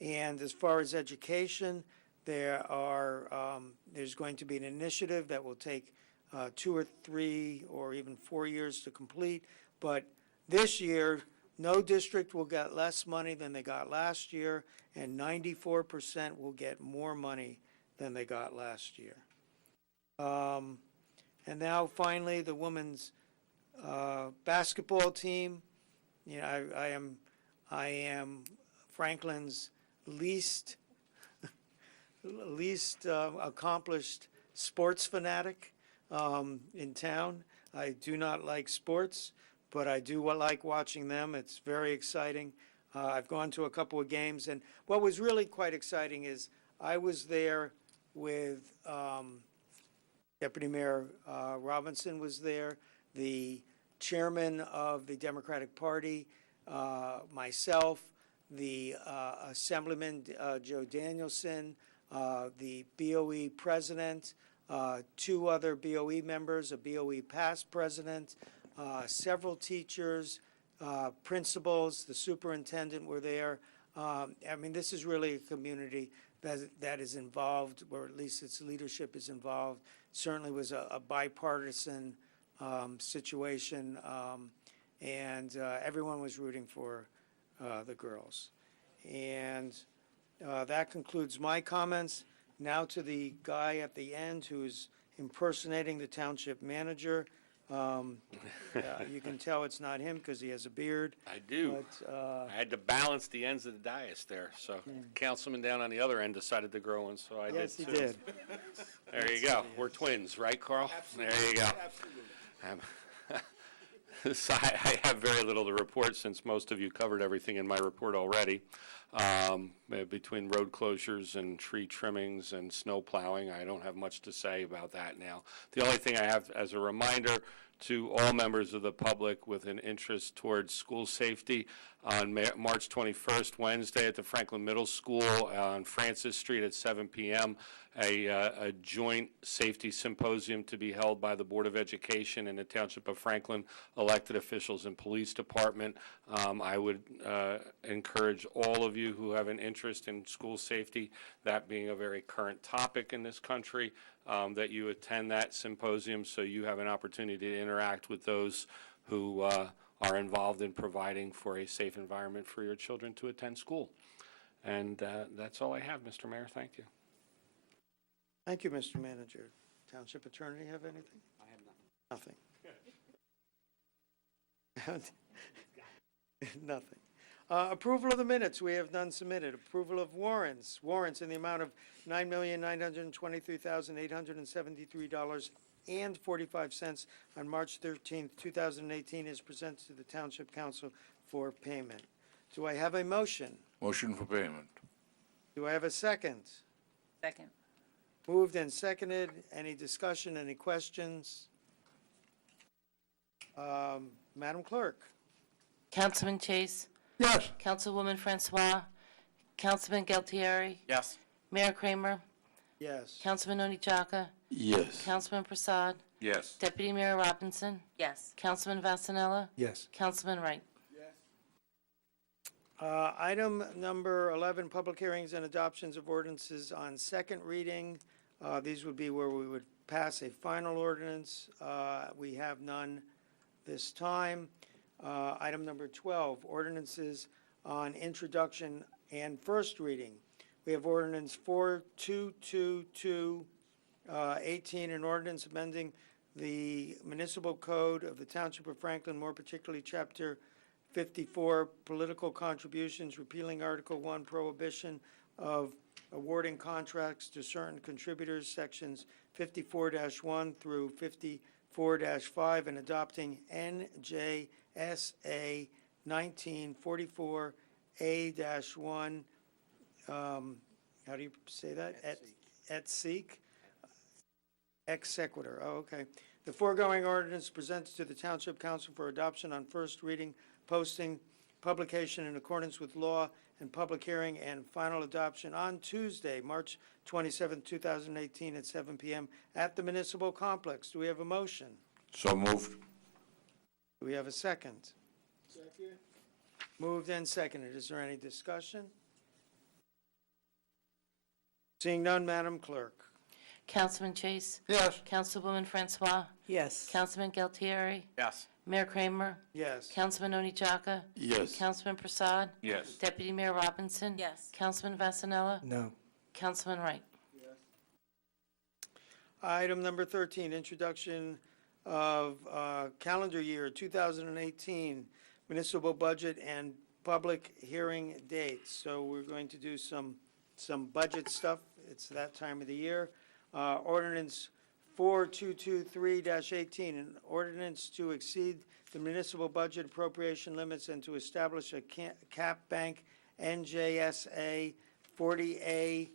And as far as education, there's going to be an initiative that will take 2 or 3 or even 4 years to complete. But this year, no district will get less money than they got last year, and 94% will get more money than they got last year. And now finally, the women's basketball team. You know, I am Franklin's least accomplished sports fanatic in town. I do not like sports, but I do like watching them. It's very exciting. I've gone to a couple of games, and what was really quite exciting is I was there with Deputy Mayor Robinson was there, the chairman of the Democratic Party, myself, the Assemblyman Joe Danielson, the BOE president, 2 other BOE members, a BOE past president, several teachers, principals, the superintendent were there. I mean, this is really a community that is involved, or at least its leadership is involved. Certainly was a bipartisan situation, and everyone was rooting for the girls. And that concludes my comments. Now to the guy at the end who's impersonating the township manager. You can tell it's not him because he has a beard. I do. But, I had to balance the ends of the dais there, so Councilman down on the other end decided to grow one, so I yes, did he too. did. There you go. We're twins, right, Carl? Absolutely. There you go. Absolutely. So I have very little to report since most of you covered everything in my report already. Between road closures and tree trimmings and snow plowing, I don't have much to say about that now. The only thing I have as a reminder to all members of the public with an interest towards school safety, on March 21st, Wednesday, at the Franklin Middle School on Francis Street at 7 p.m., a joint safety symposium to be held by the Board of Education and the Township of Franklin elected officials and police department. I would encourage all of you who have an interest in school safety, that being a very current topic in this country, that you attend that symposium so you have an opportunity to interact with those who are involved in providing for a safe environment for your children to attend school. And that's all I have, Mr. Mayor. Thank you. Thank you, Mr. Manager. Township Attorney, have anything? I have nothing. Nothing. Nothing. Approval of the minutes, we have none submitted. Approval of warrants. Warrants in the amount of $9,923,873.45 on March 13th, 2018 is presented to the Township Council for payment. Do I have a motion? Motion for payment. Do I have a second? Second. Moved and seconded. Any discussion, any questions? Madam Clerk? Councilman Chase. Yes. Councilwoman Francois. Councilman Galtieri. Yes. Mayor Kramer. Yes. Councilman Oni Chaka. Yes. Councilman Prasad. Yes. Deputy Mayor Robinson. Yes. Councilman Vasanella. Yes. Councilman Wright. Item number 11, public hearings and adoptions of ordinances on second reading. These would be where we would pass a final ordinance. We have none this time. Item number 12, ordinances on introduction and first reading. We have ordinance 4222, 18, an ordinance amending the municipal code of the Township of Franklin, more particularly Chapter 54, political contributions, repealing Article 1, prohibition of awarding contracts to certain contributors, sections 54-1 through 54-5, and adopting NJSA 1944A-1, how do you say that? Et seq? Ex sequitur, oh, okay. The foregoing ordinance presented to the Township Council for adoption on first reading, posting, publication in accordance with law, and public hearing and final adoption on Tuesday, March 27, 2018 at 7 p.m. at the Municipal Complex. Do we have a motion? So moved. Do we have a second? Second. Moved and seconded. Is there any discussion? Seeing none, Madam Clerk. Councilman Chase. Yes. Councilwoman Francois. Yes. Councilman Galtieri. Yes. Mayor Kramer. Yes. Councilman Oni Chaka. Yes. Councilman Prasad. Yes. Deputy Mayor Robinson. Yes. Councilman Vasanella. No. Councilman Wright. Item number 13, introduction of calendar year 2018 municipal budget and public hearing dates. So we're going to do some budget stuff. It's that time of the year. Ordinance 4223-18, an ordinance to exceed the municipal budget appropriation limits and to establish a cap bank NJSA 40A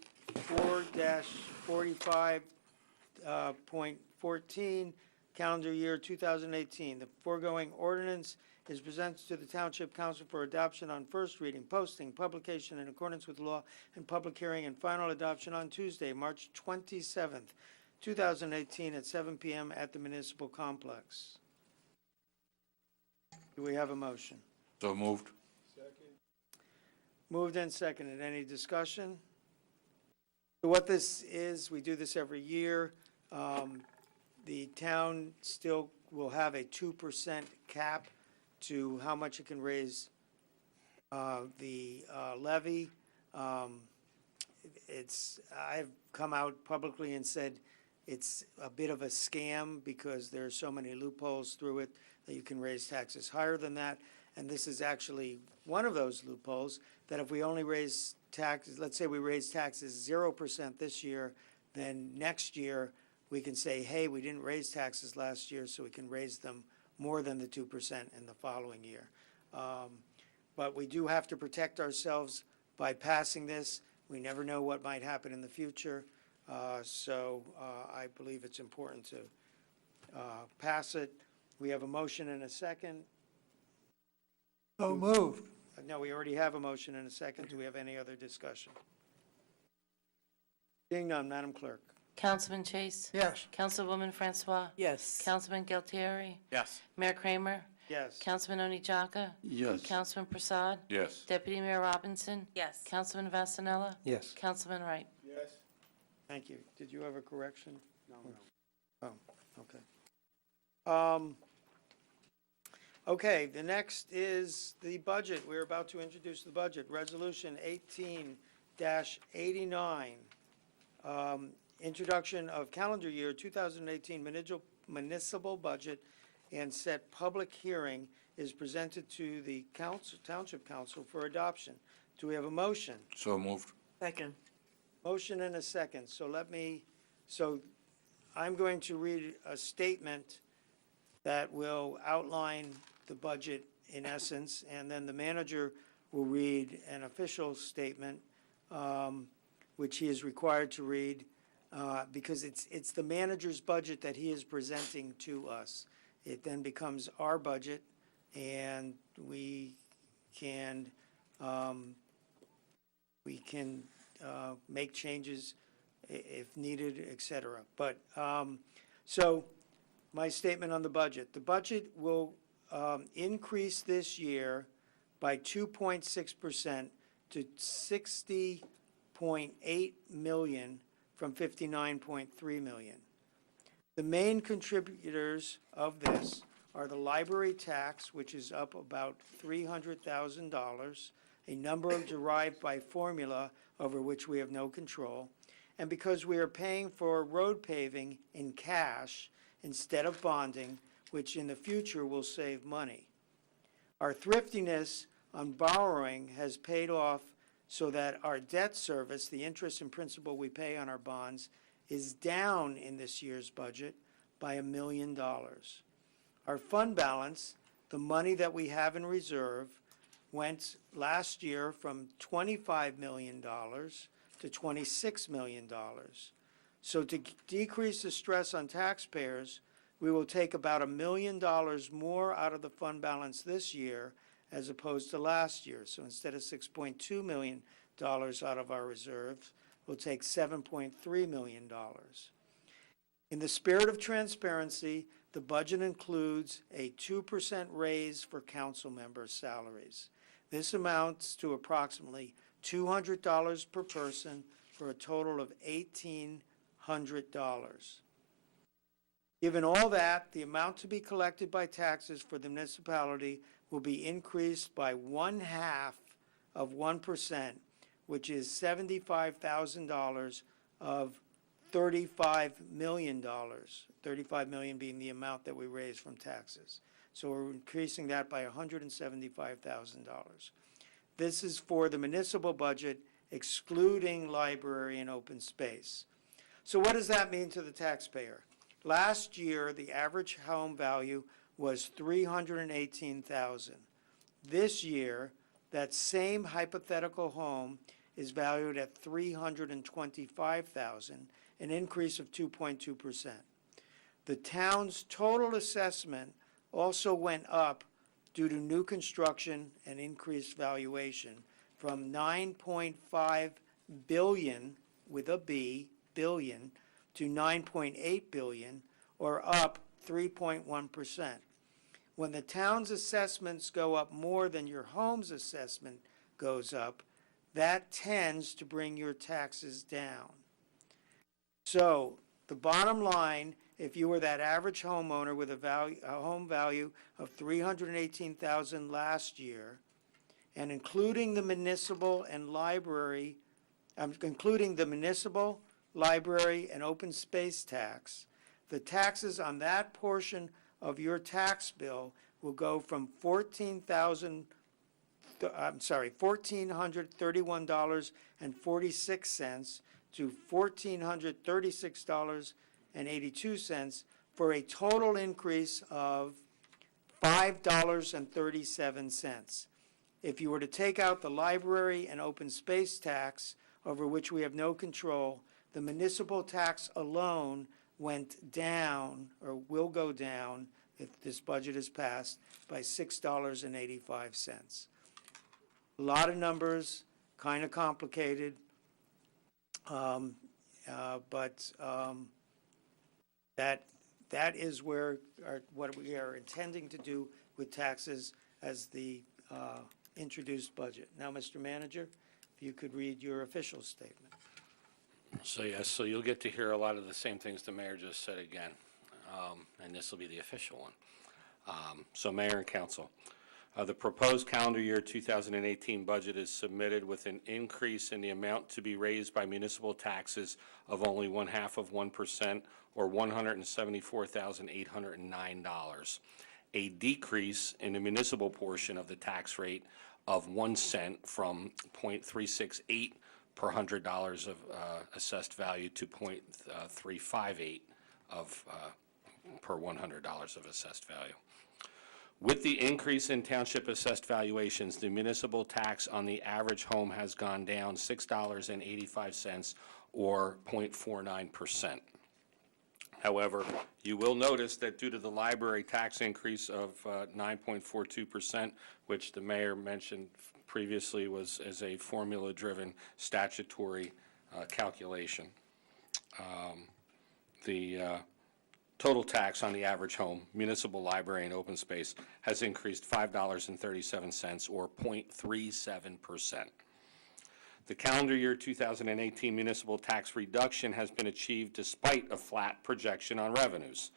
4-45.14, calendar year 2018. The foregoing ordinance is presented to the Township Council for adoption on first reading, posting, publication in accordance with law, and public hearing and final adoption on Tuesday, March 27th, 2018 at 7 p.m. at the Municipal Complex. Do we have a motion? So moved. Moved and seconded. Any discussion? What this is, we do this every year. The town still will have a 2% cap to how much it can raise the levy. I've come out publicly and said it's a bit of a scam because there are so many loopholes through it that you can raise taxes higher than that. And this is actually one of those loopholes, that if we only raise taxes, let's say we raise taxes 0% this year, then next year we can say, hey, we didn't raise taxes last year, so we can raise them more than the 2% in the following year. But we do have to protect ourselves by passing this. We never know what might happen in the future. So I believe it's important to pass it. We have a motion and a second. So moved. No, we already have a motion and a second. Do we have any other discussion? Seeing none, Madam Clerk. Councilman Chase. Yes. Councilwoman Francois. Yes. Councilman Galtieri. Yes. Mayor Kramer. Yes. Councilman Oni Chaka. Yes. Councilman Prasad. Yes. Deputy Mayor Robinson. Yes. Councilman Vasanella. Yes. Councilman Wright. Yes. Thank you. Did you have a correction? No. Oh, okay. Okay, the next is the budget. We're about to introduce the budget. Resolution 18-89, introduction of calendar year 2018 municipal budget and set public hearing is presented to the Township Council for adoption. Do we have a motion? So moved. Second. Motion and a second. So I'm going to read a statement that will outline the budget in essence, and then the manager will read an official statement, which he is required to read, because it's the manager's budget that he is presenting to us. It then becomes our budget, and we can make changes if needed, et cetera. But, so my statement on the budget. The budget will increase this year by 2.6% to 60.8 million from 59.3 million. The main contributors of this are the library tax, which is up about $300,000, a number derived by formula over which we have no control, and because we are paying for road paving in cash instead of bonding, which in the future will save money. Our thriftiness on borrowing has paid off so that our debt service, the interest and principal we pay on our bonds, is down in this year's budget by $1 million. Our fund balance, the money that we have in reserve, went last year from $25 million to $26 million. So to decrease the stress on taxpayers, we will take about $1 million more out of the fund balance this year as opposed to last year. So instead of $6.2 million out of our reserves, we'll take $7.3 million. In the spirit of transparency, the budget includes a 2% raise for council members' salaries. This amounts to approximately $200 per person for a total of $1,800. Given all that, the amount to be collected by taxes for the municipality will be increased by 0.5%, which is $75,000 of $35 million. $35 million being the amount that we raise from taxes. So we're increasing that by $175,000. This is for the municipal budget, excluding library and open space. So what does that mean to the taxpayer? Last year, the average home value was $318,000. This year, that same hypothetical home is valued at $325,000, an increase of 2.2%. The town's total assessment also went up due to new construction and increased valuation from $9.5 billion with a B, billion, to $9.8 billion, or up 3.1%. When the town's assessments go up more than your home's assessment goes up, that tends to bring your taxes down. So the bottom line, if you were that average homeowner with a home value of $318,000 last year, and including the municipal and library, including the municipal, library, and open space tax, the taxes on that portion of your tax bill will go from $1,431.46 to $1,436.82 for a total increase of $5.37. If you were to take out the library and open space tax, over which we have no control, the municipal tax alone went down, or will go down, if this budget is passed, by $6.85. A lot of numbers, kind of complicated, but that is where what we are intending to do with taxes as the introduced budget. Now, Mr. Manager, if you could read your official statement. So yes, so you'll get to hear a lot of the same things the mayor just said again, and this will be the official one. So Mayor and Council, The proposed calendar year 2018 budget is submitted with an increase in the amount to be raised by municipal taxes of only 0.5%, or $174,809. A decrease in the municipal portion of the tax rate of 1 cent from 0.368 per $100 of assessed value to 0.358 of per $100 of assessed value. With the increase in township assessed valuations, the municipal tax on the average home has gone down $6.85, or 0.49%. However, you will notice that due to the library tax increase of 9.42%, which the mayor mentioned previously was as a formula-driven statutory calculation, the total tax on the average home, municipal library and open space, has increased $5.37, or 0.37%. The calendar year 2018 municipal tax reduction has been achieved despite a flat projection on revenues,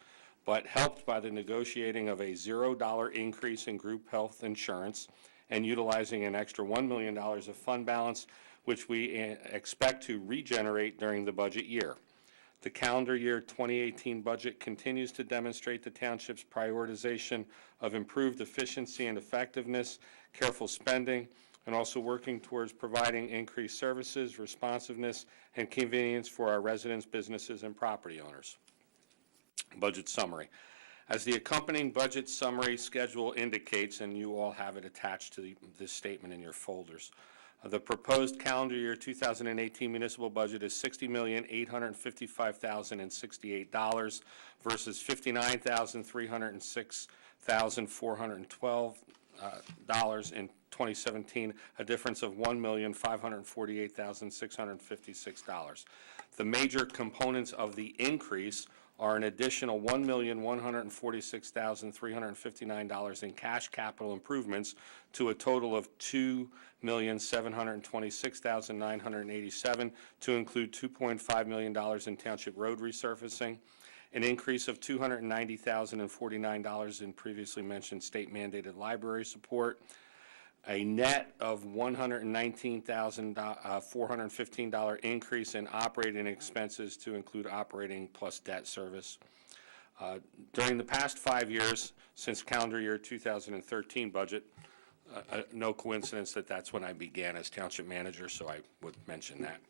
but helped by the negotiating of a $0 increase in group health insurance and utilizing an extra $1 million of fund balance, which we expect to regenerate during the budget year. The calendar year 2018 budget continues to demonstrate the township's prioritization of improved efficiency and effectiveness, careful spending, and also working towards providing increased services, responsiveness, and convenience for our residents, businesses, and property owners. Budget summary. As the accompanying budget summary schedule indicates, and you all have it attached to this statement in your folders, the proposed calendar year 2018 municipal budget is $60,855,068 versus $59,306,412 in 2017, a difference of $1,548,656. The major components of the increase are an additional $1,146,359 in cash capital improvements to a total of $2,726,987, to include $2.5 million in township road resurfacing, an increase of $290,049 in previously mentioned state-mandated library support, a net of $119,415 increase in operating expenses to include operating plus debt service. During the past 5 years, since calendar year 2013 budget, no coincidence that that's when I began as township manager, so I would mention that.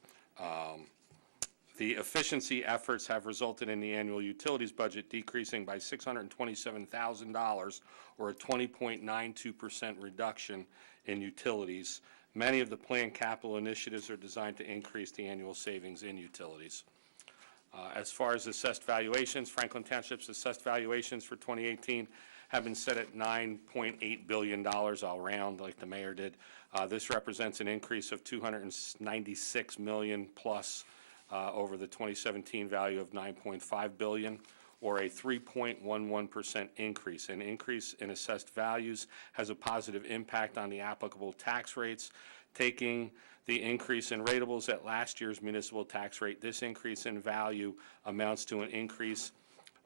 The efficiency efforts have resulted in the annual utilities budget decreasing by $627,000, or a 20.92% reduction in utilities. Many of the planned capital initiatives are designed to increase the annual savings in utilities. As far as assessed valuations, Franklin Township's assessed valuations for 2018 have been set at $9.8 billion. I'll round like the mayor did. This represents an increase of $296 million plus over the 2017 value of $9.5 billion, or a 3.11% increase. An increase in assessed values has a positive impact on the applicable tax rates. Taking the increase in rateables at last year's municipal tax rate, this increase in value amounts to an increase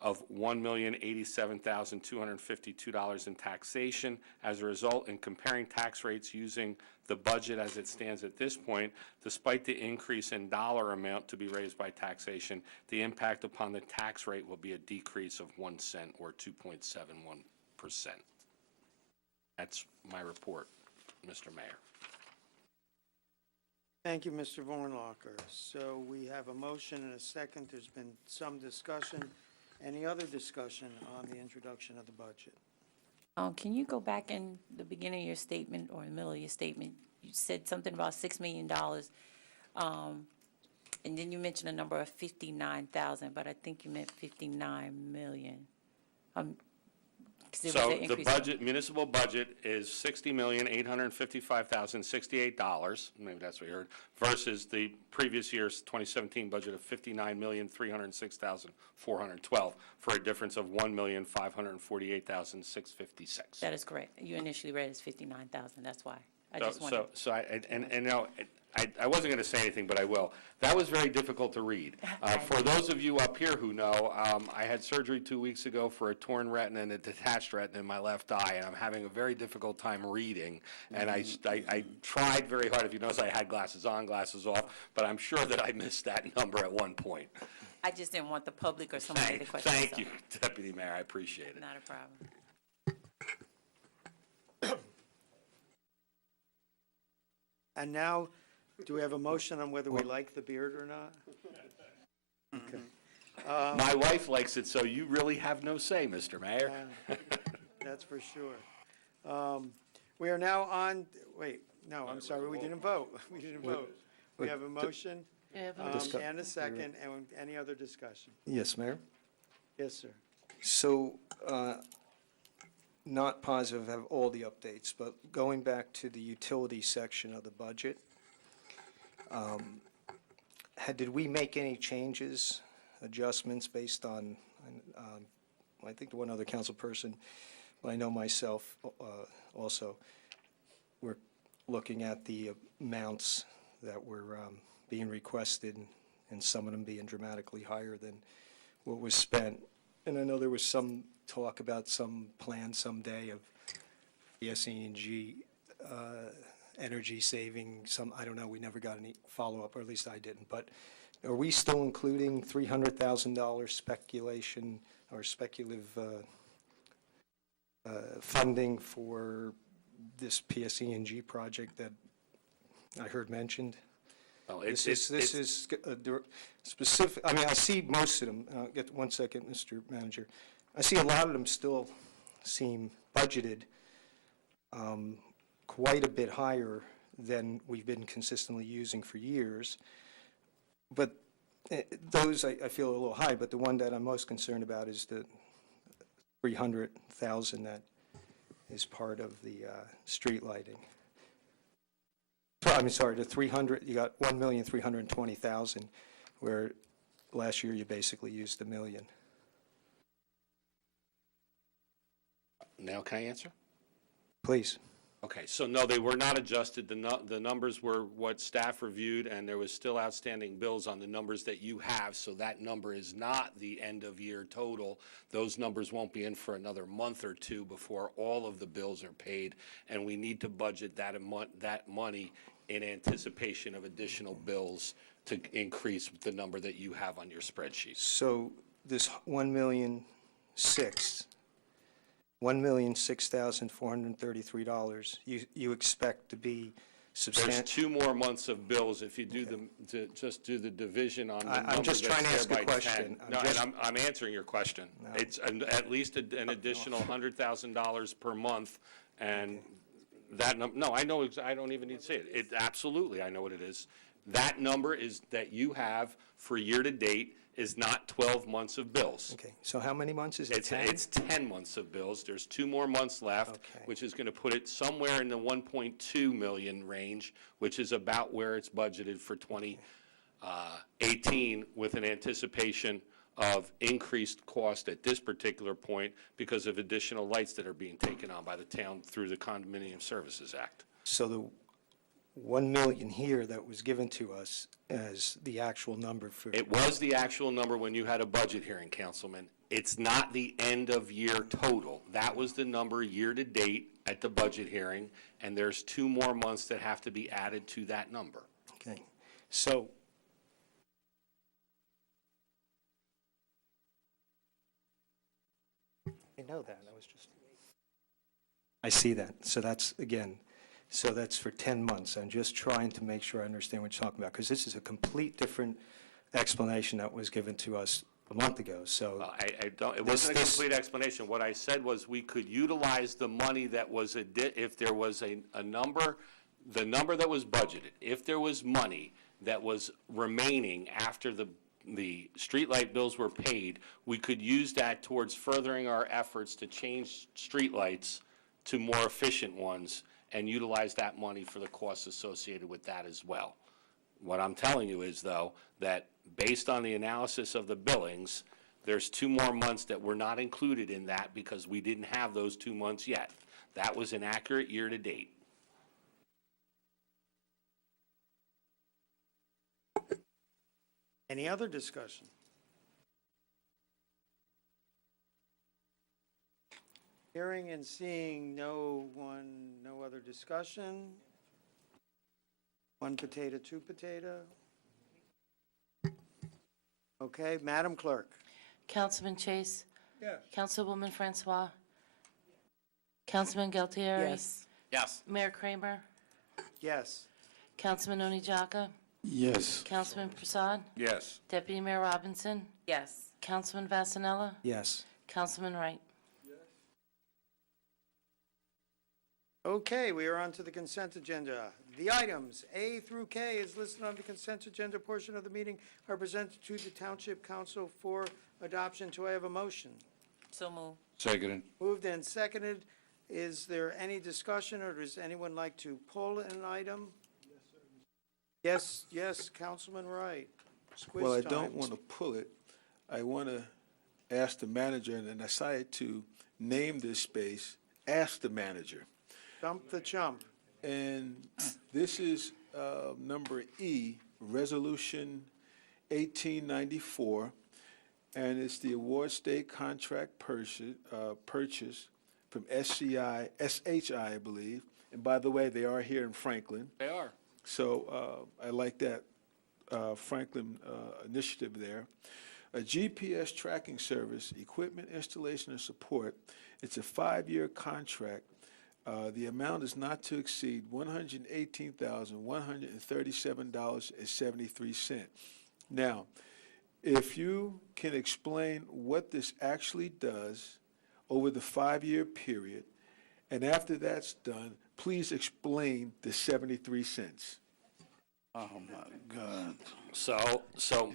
of $1,087,252 in taxation. As a result, in comparing tax rates using the budget as it stands at this point, despite the increase in dollar amount to be raised by taxation, the impact upon the tax rate will be a decrease of 1 cent, or 2.71%. That's my report, Mr. Mayor. Thank you, Mr. Vornlocker. So we have a motion and a second. There's been some discussion. Any other discussion on the introduction of the budget? Can you go back in the beginning of your statement, or in the middle of your statement? You said something about $6 million, and then you mentioned a number of 59,000, but I think you meant 59 million. So the budget, municipal budget is $60,855,068, maybe that's what you heard, versus the previous year's 2017 budget of $59,306,412, for a difference of $1,548,656. That is correct. You initially read it as 59,000, that's why. I just wanted. I wasn't going to say anything, but I will. That was very difficult to read. For those of you up here who know, I had surgery 2 weeks ago for a torn retina and a detached retina in my left eye, and I'm having a very difficult time reading. And I tried very hard. If you notice, I had glasses on, glasses off, but I'm sure that I missed that number at one point. I just didn't want the public or somebody to question. Thank you, Deputy Mayor. I appreciate it. Not a problem. And now, do we have a motion on whether we like the beard or not? Okay. My wife likes it, so you really have no say, Mr. Mayor. That's for sure. We are now on, wait, no, I'm sorry, we didn't vote. We didn't vote. We have a motion and a second, and any other discussion? Yes, Mayor? Yes, sir. So, not positive of all the updates, but going back to the utility section of the budget, did we make any changes, adjustments based on, I think the one other council person, but I know myself also, we're looking at the amounts that were being requested, and some of them being dramatically higher than what was spent. And I know there was some talk about some plan someday of the SE&G energy saving, I don't know, we never got any follow-up, or at least I didn't. But are we still including $300,000 speculation or speculative funding for this PSE&G project that I heard mentioned? Well, This is specific, I mean, I see most of them, get 1 second, Mr. Manager. I see a lot of them still seem budgeted quite a bit higher than we've been consistently using for years. But those I feel a little high, but the one that I'm most concerned about is the $300,000 that is part of the street lighting. I'm sorry, the 300, you got 1,320,000, where last year you basically used $1 million. Now can I answer? Please. Okay, so no, they were not adjusted. The numbers were what staff reviewed, and there was still outstanding bills on the numbers that you have, so that number is not the end-of-year total. Those numbers won't be in for another month or two before all of the bills are paid, and we need to budget that money in anticipation of additional bills to increase the number that you have on your spreadsheet. So this $1,006,433, you expect to be substantial? There's 2 more months of bills if you do just do the division on the number. I'm just trying to ask a question. I'm answering your question. No. It's at least an additional $100,000 per month, and that no, I know. I don't even need to say it. Absolutely, I know what it is. That number is that you have for year to date is not 12 months of bills. Okay, so how many months is it? 10? It's 10 months of bills. There's 2 more months left, which is going to put it somewhere in the 1.2 million range, which is about where it's budgeted for 2018, with an anticipation of increased cost at this particular point because of additional lights that are being taken on by the town through the Condominium Services Act. So the 1 million here that was given to us as the actual number for... It was the actual number when you had a budget hearing, Councilman. It's not the end of year total. That was the number year to date at the budget hearing, and there's 2 more months that have to be added to that number. Okay, so I know that. I see that. So that's, again, so that's for 10 months. I'm just trying to make sure I understand what you're talking about, because this is a complete different explanation that was given to us a month ago. So it wasn't a complete explanation. What I said was we could utilize the money that was, if there was a number, the number that was budgeted, if there was money that was remaining after the streetlight bills were paid, we could use that towards furthering our efforts to change streetlights to more efficient ones and utilize that money for the costs associated with that as well. What I'm telling you is, though, that based on the analysis of the billings, there's 2 more months that were not included in that because we didn't have those 2 months yet. That was an accurate year to date. Any other discussion? Hearing and seeing no other discussion. One potato, two potato. Okay, Madam Clerk. Councilman Chase? Yes. Councilwoman Francois? Councilman Galtieri? Yes. Yes. Mayor Kramer? Yes. Councilman Onijaka? Yes. Councilman Prasad? Yes. Deputy Mayor Robinson? Yes. Councilman Vasanella? Yes. Councilman Wright? Okay, we are on to the consent agenda. The items A through K is listed on the consent agenda portion of the meeting are presented to the Township Council for adoption. Do I have a motion? So move. Seconded. Moved and seconded. Is there any discussion, or does anyone like to pull an item? Yes, Councilman Wright. It's quiz Well, I time. don't want to pull it. I want to ask the manager, and I decided to name this space Ask the Manager. Dump the chump. And this is number E, Resolution 1894, and it's the award state contract purchase from SHI, I believe. And by the way, they are here in Franklin. They are. So I like that Franklin initiative there. A GPS tracking service, equipment installation and support. It's a 5-year contract. The amount is not to exceed $118,137.73. Now, if you can explain what this actually does over the 5-year period, and after that's done, please explain the 73 cents. Oh, my God. So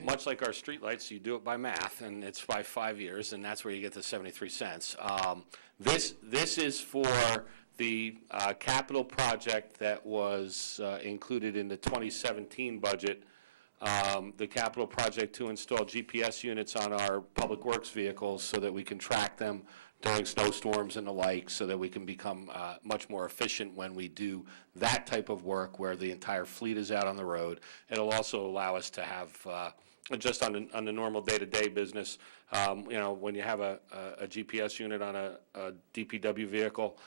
much like our streetlights, you do it by math, and it's by 5 years, and that's where you get the 73 cents. This is for the capital project that was included in the 2017 budget, the capital project to install GPS units on our public works vehicles so that we can track them during snowstorms and the like, so that we can become much more efficient when we do that type of work where the entire fleet is out on the road. It'll also allow us to have, just on the normal day-to-day business, when you have a GPS unit on a DPW vehicle,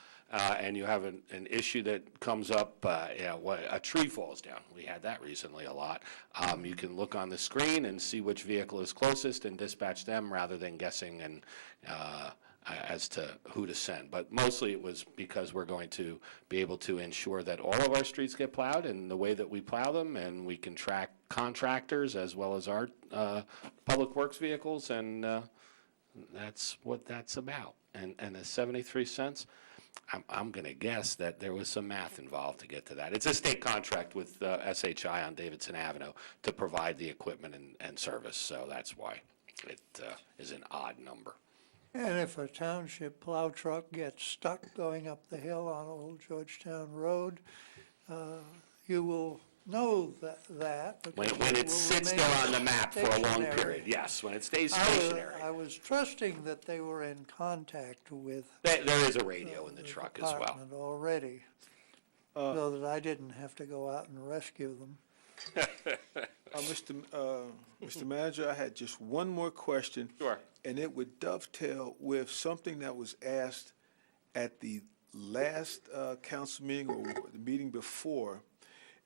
and you have an issue that comes up, a tree falls down. We had that recently a lot. You can look on the screen and see which vehicle is closest and dispatch them rather than guessing and as to who to send. But mostly it was because we're going to be able to ensure that all of our streets get plowed in the way that we plow them, and we can track contractors as well as our public works vehicles, and that's what that's about. And the 73 cents, I'm going to guess that there was some math involved to get to that. It's a state contract with SHI on Davidson Avenue to provide the equipment and service, so that's why it is an odd number. And if a township plow truck gets stuck going up the hill on Old Georgetown Road, you will know that. When it sits there on the map for a long period, yes, when it stays stationary. I was trusting that they were in contact with. There is a radio in the truck as well. Department already, so that I didn't have to go out and rescue them. Mr. Manager, I had just one more question. Sure. And it would dovetail with something that was asked at the last council meeting or the meeting before,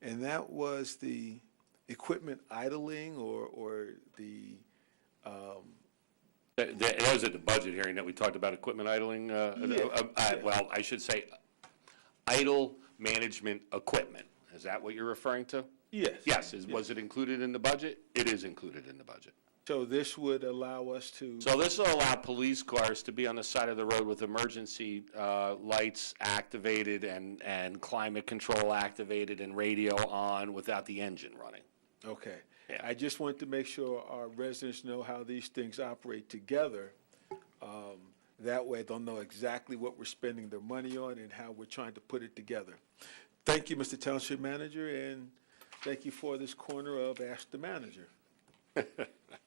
and that was the equipment idling or the. That was at the budget hearing that we talked about equipment idling. Well, I should say idle management equipment. Is that what you're referring to? Yes. Yes. Was it included in the budget? It is included in the budget. So this would allow us to. So this will allow police cars to be on the side of the road with emergency lights activated and climate control activated and radio on without the engine running. Okay. Yeah. I just want to make sure our residents know how these things operate together. That way they'll know exactly what we're spending their money on and how we're trying to put it together. Thank you, Mr. Township Manager, and thank you for this corner of Ask the Manager.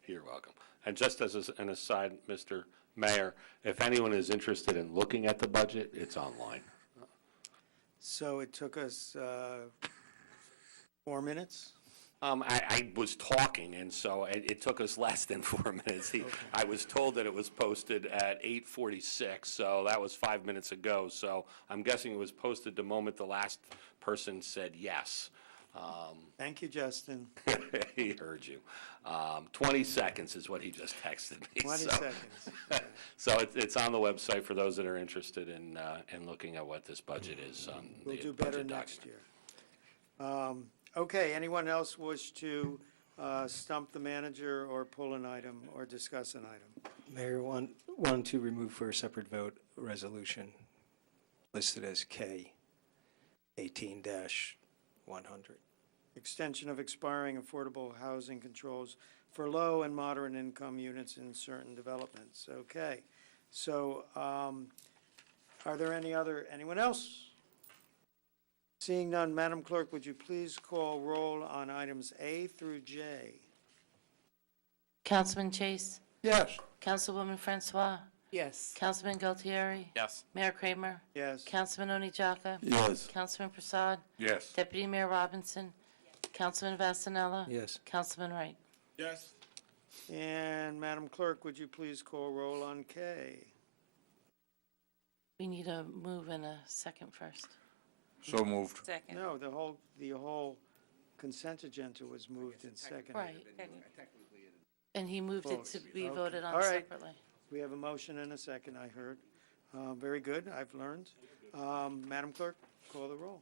You're welcome. And just as an aside, Mr. Mayor, if anyone is interested in looking at the budget, it's online. So it took us 4 minutes? I was talking, and so it took us less than 4 minutes. I was told that it was posted at 8:46, so that was 5 minutes ago. So I'm guessing it was posted the moment the last person said yes. Thank you, Justin. He heard you. 20 seconds is what he just texted me. 20 so. seconds. So it's on the website for those that are interested in looking at what this budget is. We'll the do better budget next document. year. Okay, anyone else wish to stump the manager or pull an item or discuss an item? Mayor, one to remove for a separate vote resolution listed as K 18-100. Extension of expiring affordable housing controls for low and moderate income units in certain developments. Okay, so are there anyone else? Seeing none, Madam Clerk, would you please call roll on items A through J? Councilman Chase? Yes. Councilwoman Francois? Yes. Councilman Galtieri? Yes. Mayor Kramer? Yes. Councilman Onijaka? Yes. Councilman Prasad? Yes. Deputy Mayor Robinson? Councilman Vasanella? Yes. Councilman Wright? Yes. And Madam Clerk, would you please call roll on K? We need a move and a second first. So moved. Second. No, the whole consent agenda was moved and seconded. Right. And he moved it to be Okay. voted on All right. separately. We have a motion and a second, I heard. Very good, I've learned. Madam Clerk, call the roll.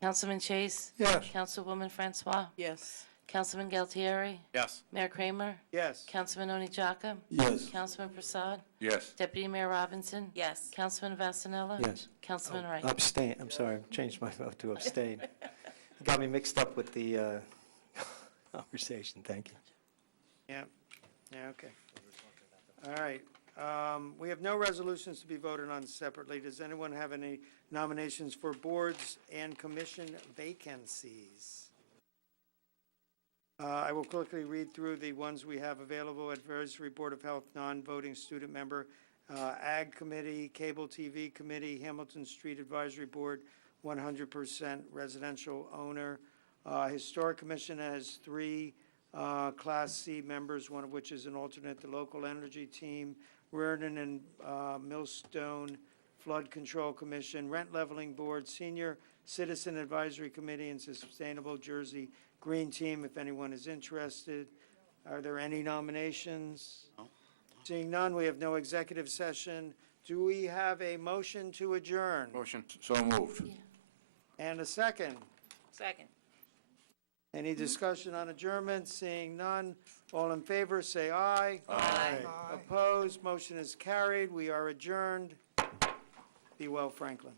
Councilman Chase? Yes. Councilwoman Francois? Yes. Councilman Galtieri? Yes. Mayor Kramer? Yes. Councilman Onijaka? Yes. Councilman Prasad? Yes. Deputy Mayor Robinson? Yes. Councilman Vasanella? Yes. Councilman Wright? Abstain, I'm sorry, changed my vote to abstain. You got me mixed up with the conversation, thank you. Yeah, okay. All right. We have no resolutions to be voted on separately. Does anyone have any nominations for boards and commission vacancies? I will quickly read through the ones we have available: Advisory Board of Health, non-voting student member, Ag Committee, Cable TV Committee, Hamilton Street Advisory Board, 100% residential owner. Historic Commission has 3 Class C members, one of which is an alternate, the Local Energy Team, Reardon and Millstone Flood Control Commission, Rent Leveling Board, Senior Citizen Advisory Committee, and Sustainable Jersey Green Team, if anyone is interested. Are there any nominations? No. Seeing none, we have no executive session. Do we have a motion to adjourn? Motion. So moved. And a second? Second. Any discussion on adjournment? Seeing none, all in favor, say aye. Aye. Opposed, motion is carried. We are adjourned. Be well, Franklin.